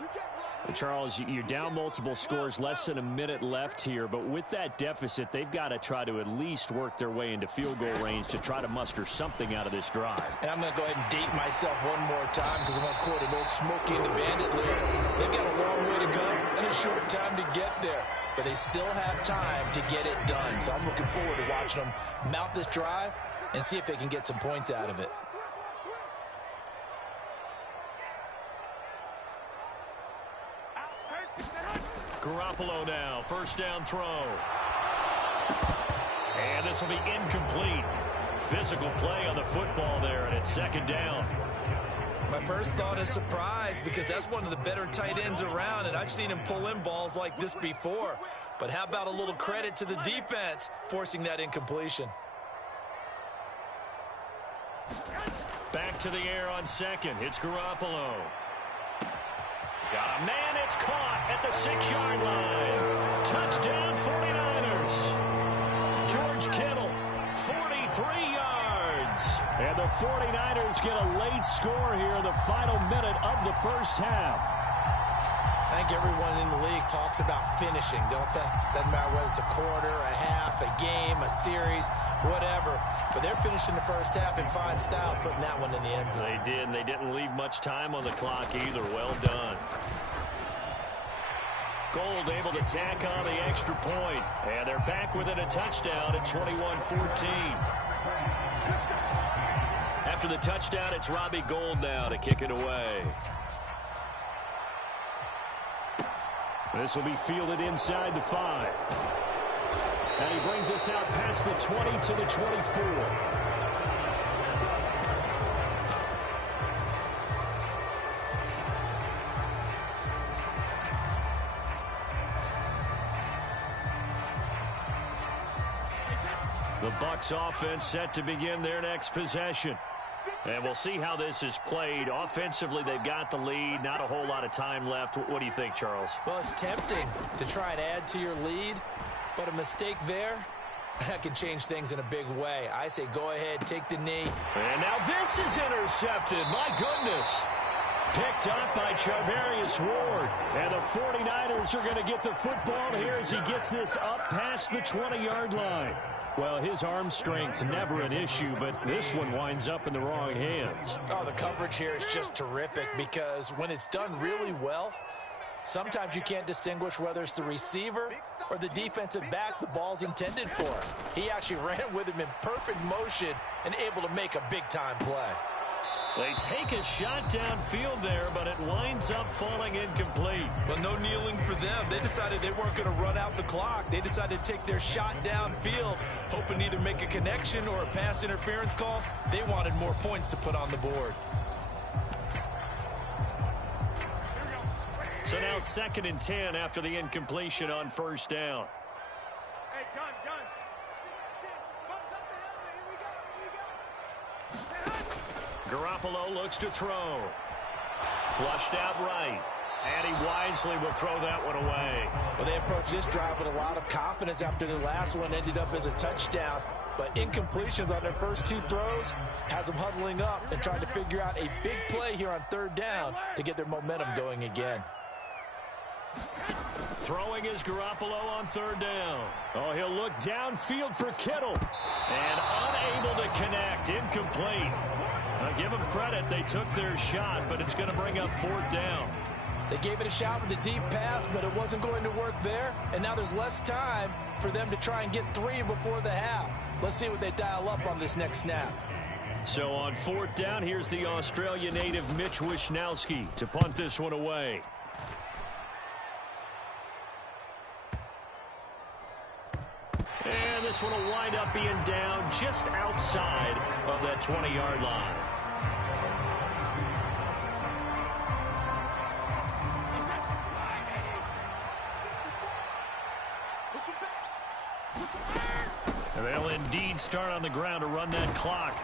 Charles, you're down multiple scores, less than a minute left here, but with that deficit, they've got to try to at least work their way into field goal range to try to muster something out of this drive. And I'm going to go ahead and date myself one more time because I'm going to quote an old Smokey and the Bandit lyric. They've got a long way to go and a short time to get there, but they still have time to get it done. So I'm looking forward to watching them mount this drive and see if they can get some points out of it. Garoppolo now, 1st down throw. And this will be incomplete. Physical play on the football there, and it's 2nd down. My first thought is surprise because that's one of the better tight ends around, and I've seen him pull in balls like this before. But how about a little credit to the defense forcing that incompletion? Back to the air on 2nd. It's Garoppolo. Got a man, it's caught at the 6-yard line. Touchdown 49ers. George Kittle, 43 yards. And the 49ers get a late score here in the final minute of the first half. I think everyone in the league talks about finishing, don't they? Doesn't matter whether it's a quarter, a half, a game, a series. whatever. But they're finishing the first half in fine style, putting that one in the end zone. They did, and they didn't leave much time on the clock either. Well done. Gold able to tack on the extra point. And they're back within a touchdown at 21-14. After the touchdown, it's Robbie Gould now to kick it away. This will be fielded inside the 5. And he brings us out past the 20 to the 24. The Bucs offense set to begin their next possession. And we'll see how this is played. Offensively, they've got the lead. Not a whole lot of time left. What do you think, Charles? Well, it's tempting to try and add to your lead, but a mistake there, that can change things in a big way. I say go ahead, take the knee. And now this is intercepted. My goodness. Picked up by Charvarius Ward. And the 49ers are going to get the football here as he gets this up past the 20-yard line. Well, his arm strength never an issue, but this one winds up in the wrong hands. Oh, the coverage here is just terrific because when it's done really well, sometimes you can't distinguish whether it's the receiver or the defensive back the ball's intended for. He actually ran with him in perfect motion and able to make a big-time play. They take a shot downfield there, but it winds up falling incomplete. Well, no kneeling for them. They decided they weren't going to run out the clock. They decided to take their shot downfield, hoping to either make a connection or a pass interference call. They wanted more points to put on the board. So now 2nd and 10 after the incompletion on first down. Hey, gun. Bumps up the hill. Here we go. Garoppolo looks to throw. Flushed out right. And he wisely will throw that one away. Well, they approached this drive with a lot of confidence after the last one ended up as a touchdown. But incompletions on their first 2 throws has them huddling up and trying to figure out a big play here on 3rd down to get their momentum going again. Throwing is Garoppolo on 3rd down. Oh, he'll look downfield for Kittle. And unable to connect. Incomplete. Now, give them credit. They took their shot, but it's going to bring up 4th down. They gave it a shot with a deep pass, but it wasn't going to work there. And now there's less time for them to try and get 3 before the half. Let's see what they dial up on this next snap. So on 4th down, here's the Australia native Mitch Wishnowsky to punt this one away. And this one will wind up being down just outside of that 20-yard line. And they'll indeed start on the ground to run that clock.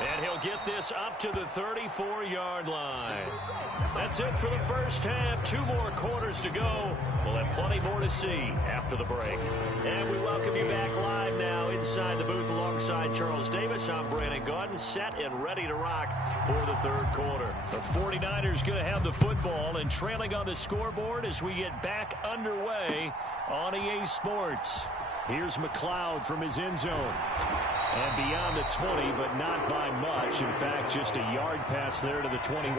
And he'll get this up to the 34-yard line. That's it for the first half. 2 more quarters to go. We'll have plenty more to see after the break. And we welcome you back live now inside the booth alongside Charles Davis. I'm Brandon Gaudin, set and ready to rock for the 3rd quarter. The 49ers going to have the football and trailing on the scoreboard as we get back underway on EA Sports. Here's McLeod from his end zone. And beyond the 20, but not by much. In fact, just a yard pass there to the 21.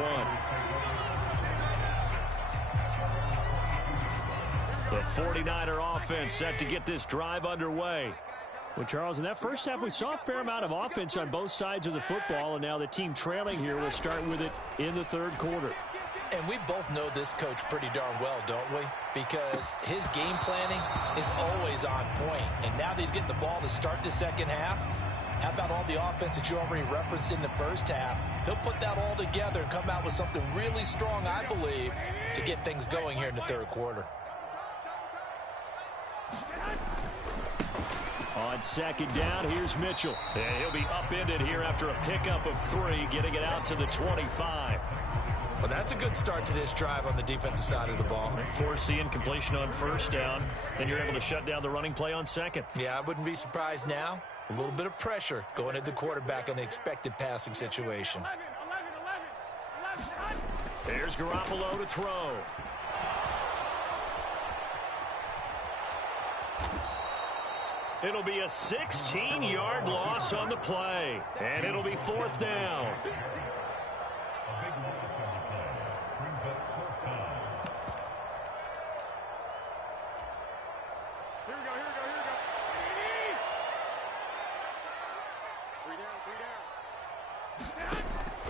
The 49er offense set to get this drive underway. Well, Charles, in that first half, we saw a fair amount of offense on both sides of the football, and now the team trailing here will start with it in the 3rd quarter. And we both know this coach pretty darn well, don't we? Because his game planning is always on point. And now that he's getting the ball to start the second half, how about all the offense that you already referenced in the first half? He'll put that all together and come out with something really strong, I believe, to get things going here in the 3rd quarter. On 2nd down, here's Mitchell. And he'll be upended here after a pickup of 3, getting it out to the 25. Well, that's a good start to this drive on the defensive side of the ball. Force the incompletion on 1st down. Then you're able to shut down the running play on 2nd. Yeah, I wouldn't be surprised now. A little bit of pressure going at the quarterback in the expected passing situation. 11. There's Garoppolo to throw. It'll be a 16-yard loss on the play, and it'll be 4th down.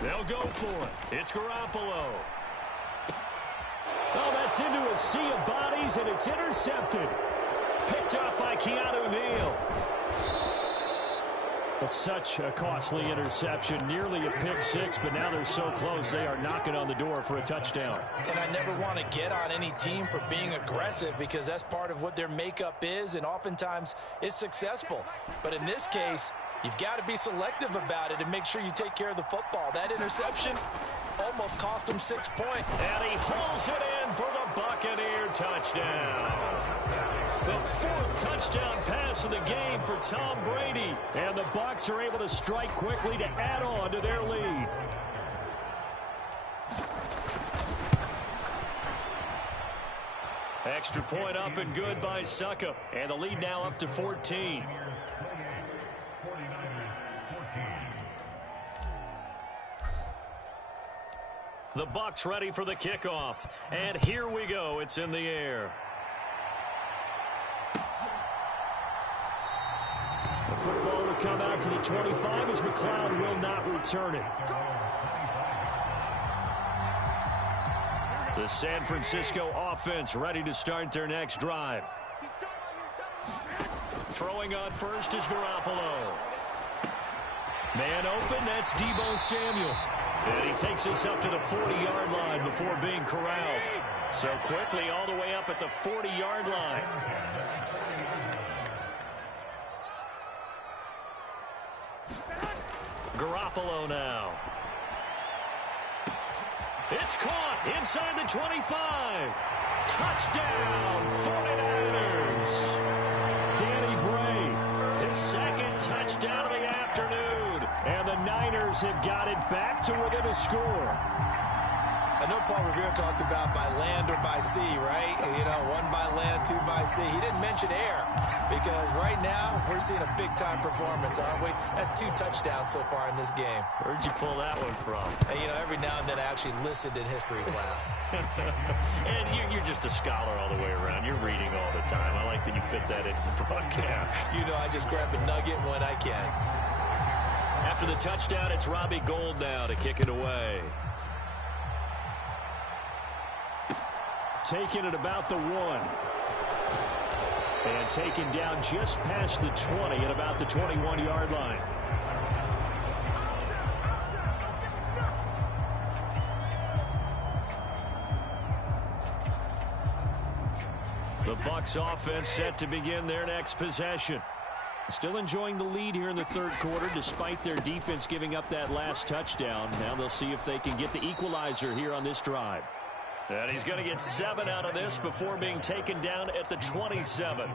They'll go for it. It's Garoppolo. Oh, that's into a sea of bodies, and it's intercepted. Picked up by Keanu Neal. It's such a costly interception, nearly a pick six, but now they're so close they are knocking on the door for a touchdown. And I never want to get on any team for being aggressive because that's part of what their makeup is, and oftentimes it's successful. But in this case, you've got to be selective about it and make sure you take care of the football. That interception almost cost him 6 points. And he hauls it in for the Buccaneer touchdown. The 4th touchdown pass of the game for Tom Brady. And the Bucs are able to strike quickly to add on to their lead. Extra point up and good by Suckup. And the lead now up to 14. The Bucs ready for the kickoff. And here we go. It's in the air. The football will come out to the 25 as McLeod will not return it. The San Francisco offense ready to start their next drive. Throwing on first is Garoppolo. Man open, that's Deebo Samuel. And he takes us up to the 40-yard line before being corralled. So quickly all the way up at the 40-yard line. Garoppolo now. It's caught inside the 25. Touchdown, 49ers. Danny Bray, His 2nd touchdown of the afternoon. and the Niners have got it back to within a score. I know Paul Revere talked about by land or by sea, right? You know, 1 by land, 2 by sea. He didn't mention air because right now we're seeing a big-time performance, aren't we? That's 2 touchdowns so far in this game. Where'd you pull that one from? And, you know, every now and then I actually listened in history class. And you're just a scholar all the way around. You're reading all the time. I like that you fit that into the broadcast. You know, I just grab a nugget when I can. After the touchdown, it's Robbie Gould now to kick it away. Taken at about the 1. And taken down just past the 20 at about the 21-yard line. The Bucs offense set to begin their next possession. Still enjoying the lead here in the 3rd quarter despite their defense giving up that last touchdown. Now they'll see if they can get the equalizer here on this drive. And he's going to get 7 out of this before being taken down at the 27.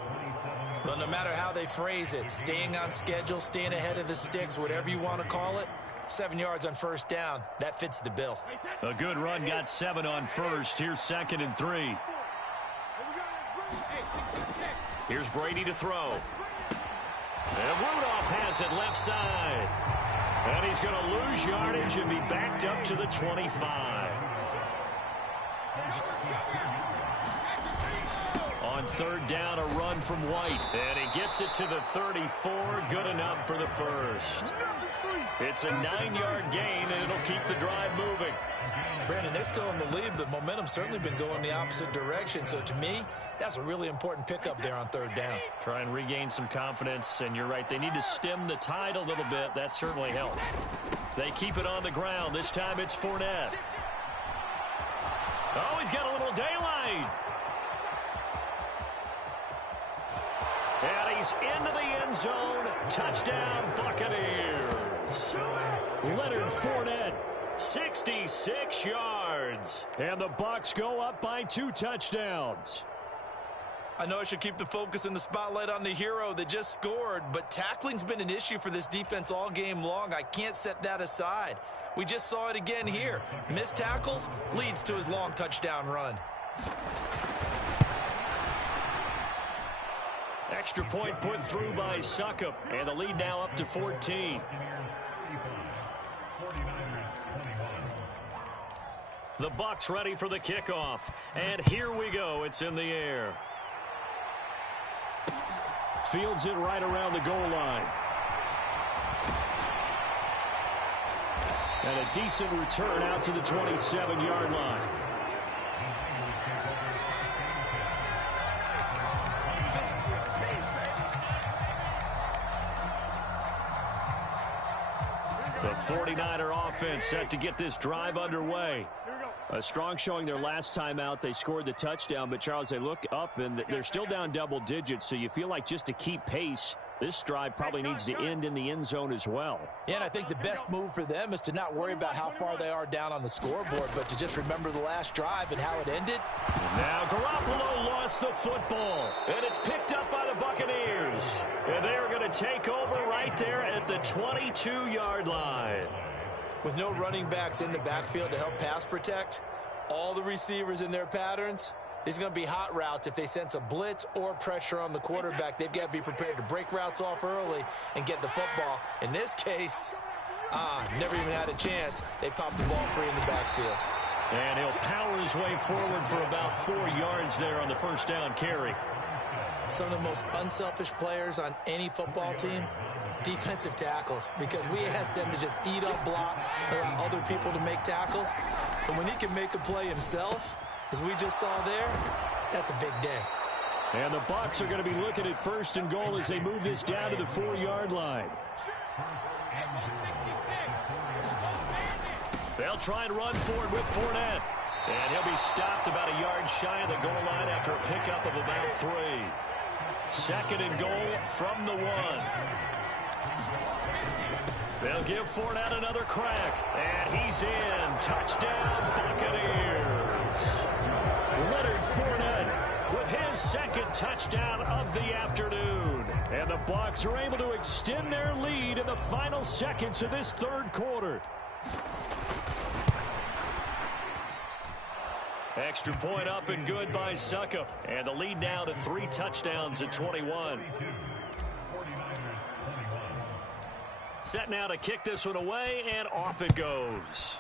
Well, no matter how they phrase it, staying on schedule, staying ahead of the sticks, whatever you want to call it, 7 yards on 1st down, that fits the bill. A good run got 7 on 1st. Here's 2nd and 3. Here's Brady to throw. And Rudolph has it left side. And he's going to lose yardage and be backed up to the 25. On 3rd down, a run from White. And he gets it to the 34. Good enough for the 1st. It's a 9-yard gain, and it'll keep the drive moving. Brandon, they're still in the lead, but momentum's certainly been going the opposite direction. So to me, that's a really important pickup there on 3rd down. Try and regain some confidence, and you're right. They need to stem the tide a little bit. That certainly helped. They keep it on the ground. This time it's Fournette. Oh, he's got a little daylight. And he's into the end zone. Touchdown, Buccaneers. Leonard Fournette. 66 yards. And the Bucs go up by 2 touchdowns. I know I should keep the focus and the spotlight on the hero that just scored, but tackling's been an issue for this defense all game long. I can't set that aside. We just saw it again here. Missed tackles leads to his long touchdown run. Extra point put through by Suckup, and the lead now up to 14. The Bucs ready for the kickoff, and here we go. It's in the air. Fields it right around the goal line. And a decent return out to the 27-yard line. The 49er offense set to get this drive underway. A strong showing their last time out. They scored the touchdown, but Charles, they look up and they're still down double digits, so you feel like just to keep pace, this drive probably needs to end in the end zone as well. Yeah, and I think the best move for them is to not worry about how far they are down on the scoreboard, but to just remember the last drive and how it ended. Now Garoppolo lost the football, and it's picked up by the Buccaneers. And they're going to take over right there at the 22-yard line. With no running backs in the backfield to help pass protect, all the receivers in their patterns, these are going to be hot routes. If they sense a blitz or pressure on the quarterback, they've got to be prepared to break routes off early and get the football. In this case, never even had a chance. They popped the ball free in the backfield. And he'll power his way forward for about 4 yards there on the first down carry. Some of the most unselfish players on any football team, defensive tackles, because we ask them to just eat up blocks, allow other people to make tackles. But when he can make a play himself, as we just saw there, that's a big day. And the Bucs are going to be looking at first and goal as they move this down to the 4-yard line. They'll try and run forward with Fournette. And he'll be stopped about a yard shy of the goal line after a pickup of about 3. Second and goal from the 1. They'll give Fournette another crack. And he's in. Touchdown, Buccaneers. Leonard Fournette with his second touchdown of the afternoon. And the Bucs are able to extend their lead in the final seconds of this third quarter. Extra point up and good by Suckup. And the lead now to 3 touchdowns at 21. Set now to kick this one away, and off it goes.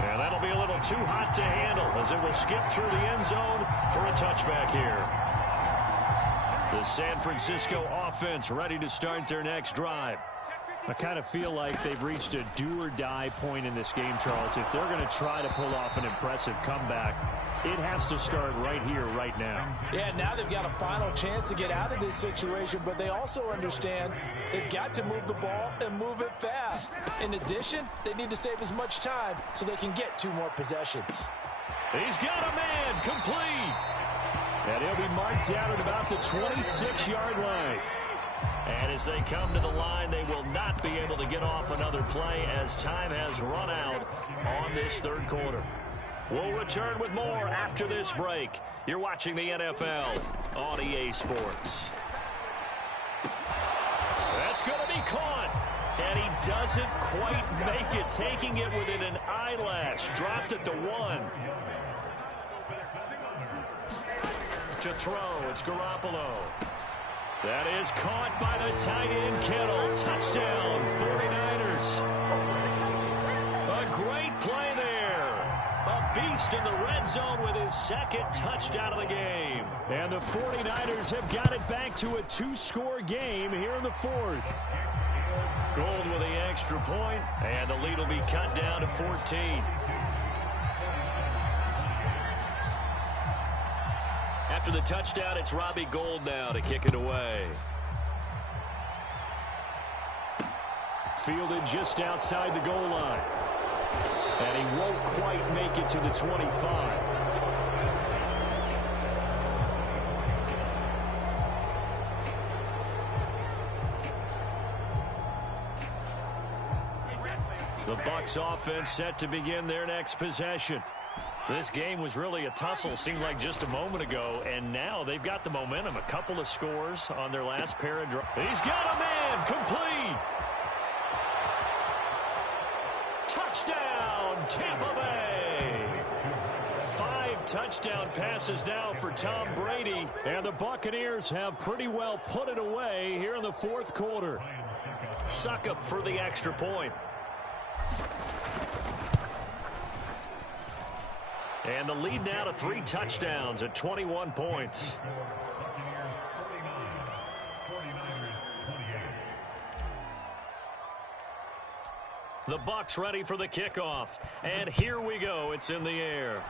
And that'll be a little too hot to handle as it will skip through the end zone for a touchback here. The San Francisco offense ready to start their next drive. I kind of feel like they've reached a do-or-die point in this game, Charles. If they're going to try to pull off an impressive comeback, it has to start right here, right now. Yeah, now they've got a final chance to get out of this situation, but they also understand they've got to move the ball and move it fast. In addition, they need to save as much time so they can get 2 more possessions. He's got a man, complete. And he'll be marked down at about the 26-yard line. And as they come to the line, they will not be able to get off another play as time has run out on this third quarter. We'll return with more after this break. You're watching the NFL on EA Sports. That's going to be caught. And he doesn't quite make it, taking it within an eyelash. Dropped at the 1. To throw, it's Garoppolo. That is caught by the tight end, Kittle. Touchdown, 49ers. A great play there. A beast in the red zone with his second touchdown of the game. And the 49ers have got it back to a 2-score game here in the 4th. Gold with the extra point, and the lead will be cut down to 14. After the touchdown, it's Robbie Gould now to kick it away. Fielded just outside the goal line. And he won't quite make it to the 25. The Bucs offense set to begin their next possession. This game was really a tussle, seemed like just a moment ago, and now they've got the momentum. A couple of scores on their last pair of drives. He's got a man, complete. Touchdown, Tampa Bay. 5 touchdown passes now for Tom Brady. And the Buccaneers have pretty well put it away here in the fourth quarter. Suckup for the extra point. And the lead now to 3 touchdowns at 21 points. The Bucs ready for the kickoff. And here we go. It's in the air.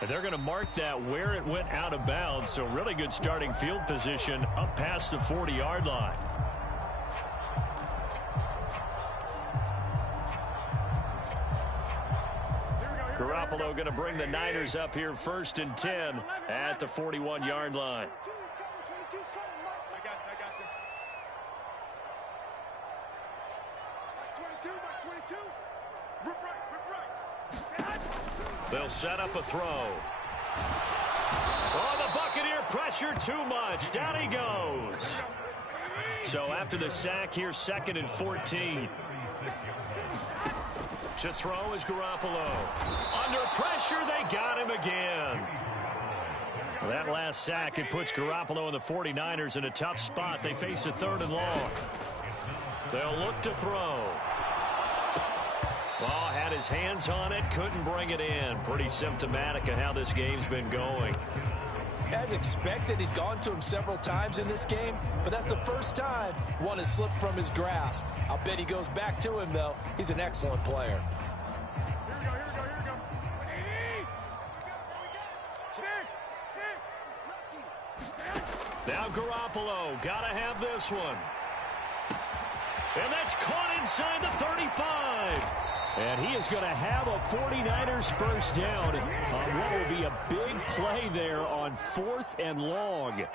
And they're going to mark that where it went out of bounds. So really good starting field position up past the 40-yard line. Garoppolo going to bring the Niners up here 1st and 10 at the 41-yard line. They'll set up a throw. Oh, the Buccaneer pressure too much. Down he goes. So after the sack here, 2nd and 14. To throw is Garoppolo. Under pressure, they got him again. Well, that last sack, it puts Garoppolo and the 49ers in a tough spot. They face a 3rd and long. They'll look to throw. Well, had his hands on it, couldn't bring it in. Pretty symptomatic of how this game's been going. As expected, he's gone to him several times in this game, but that's the first time one has slipped from his grasp. I'll bet he goes back to him, though. He's an excellent player. Now Garoppolo, gotta have this one. And that's caught inside the 35. And he is going to have a 49ers first down on what will be a big play there on 4th and long.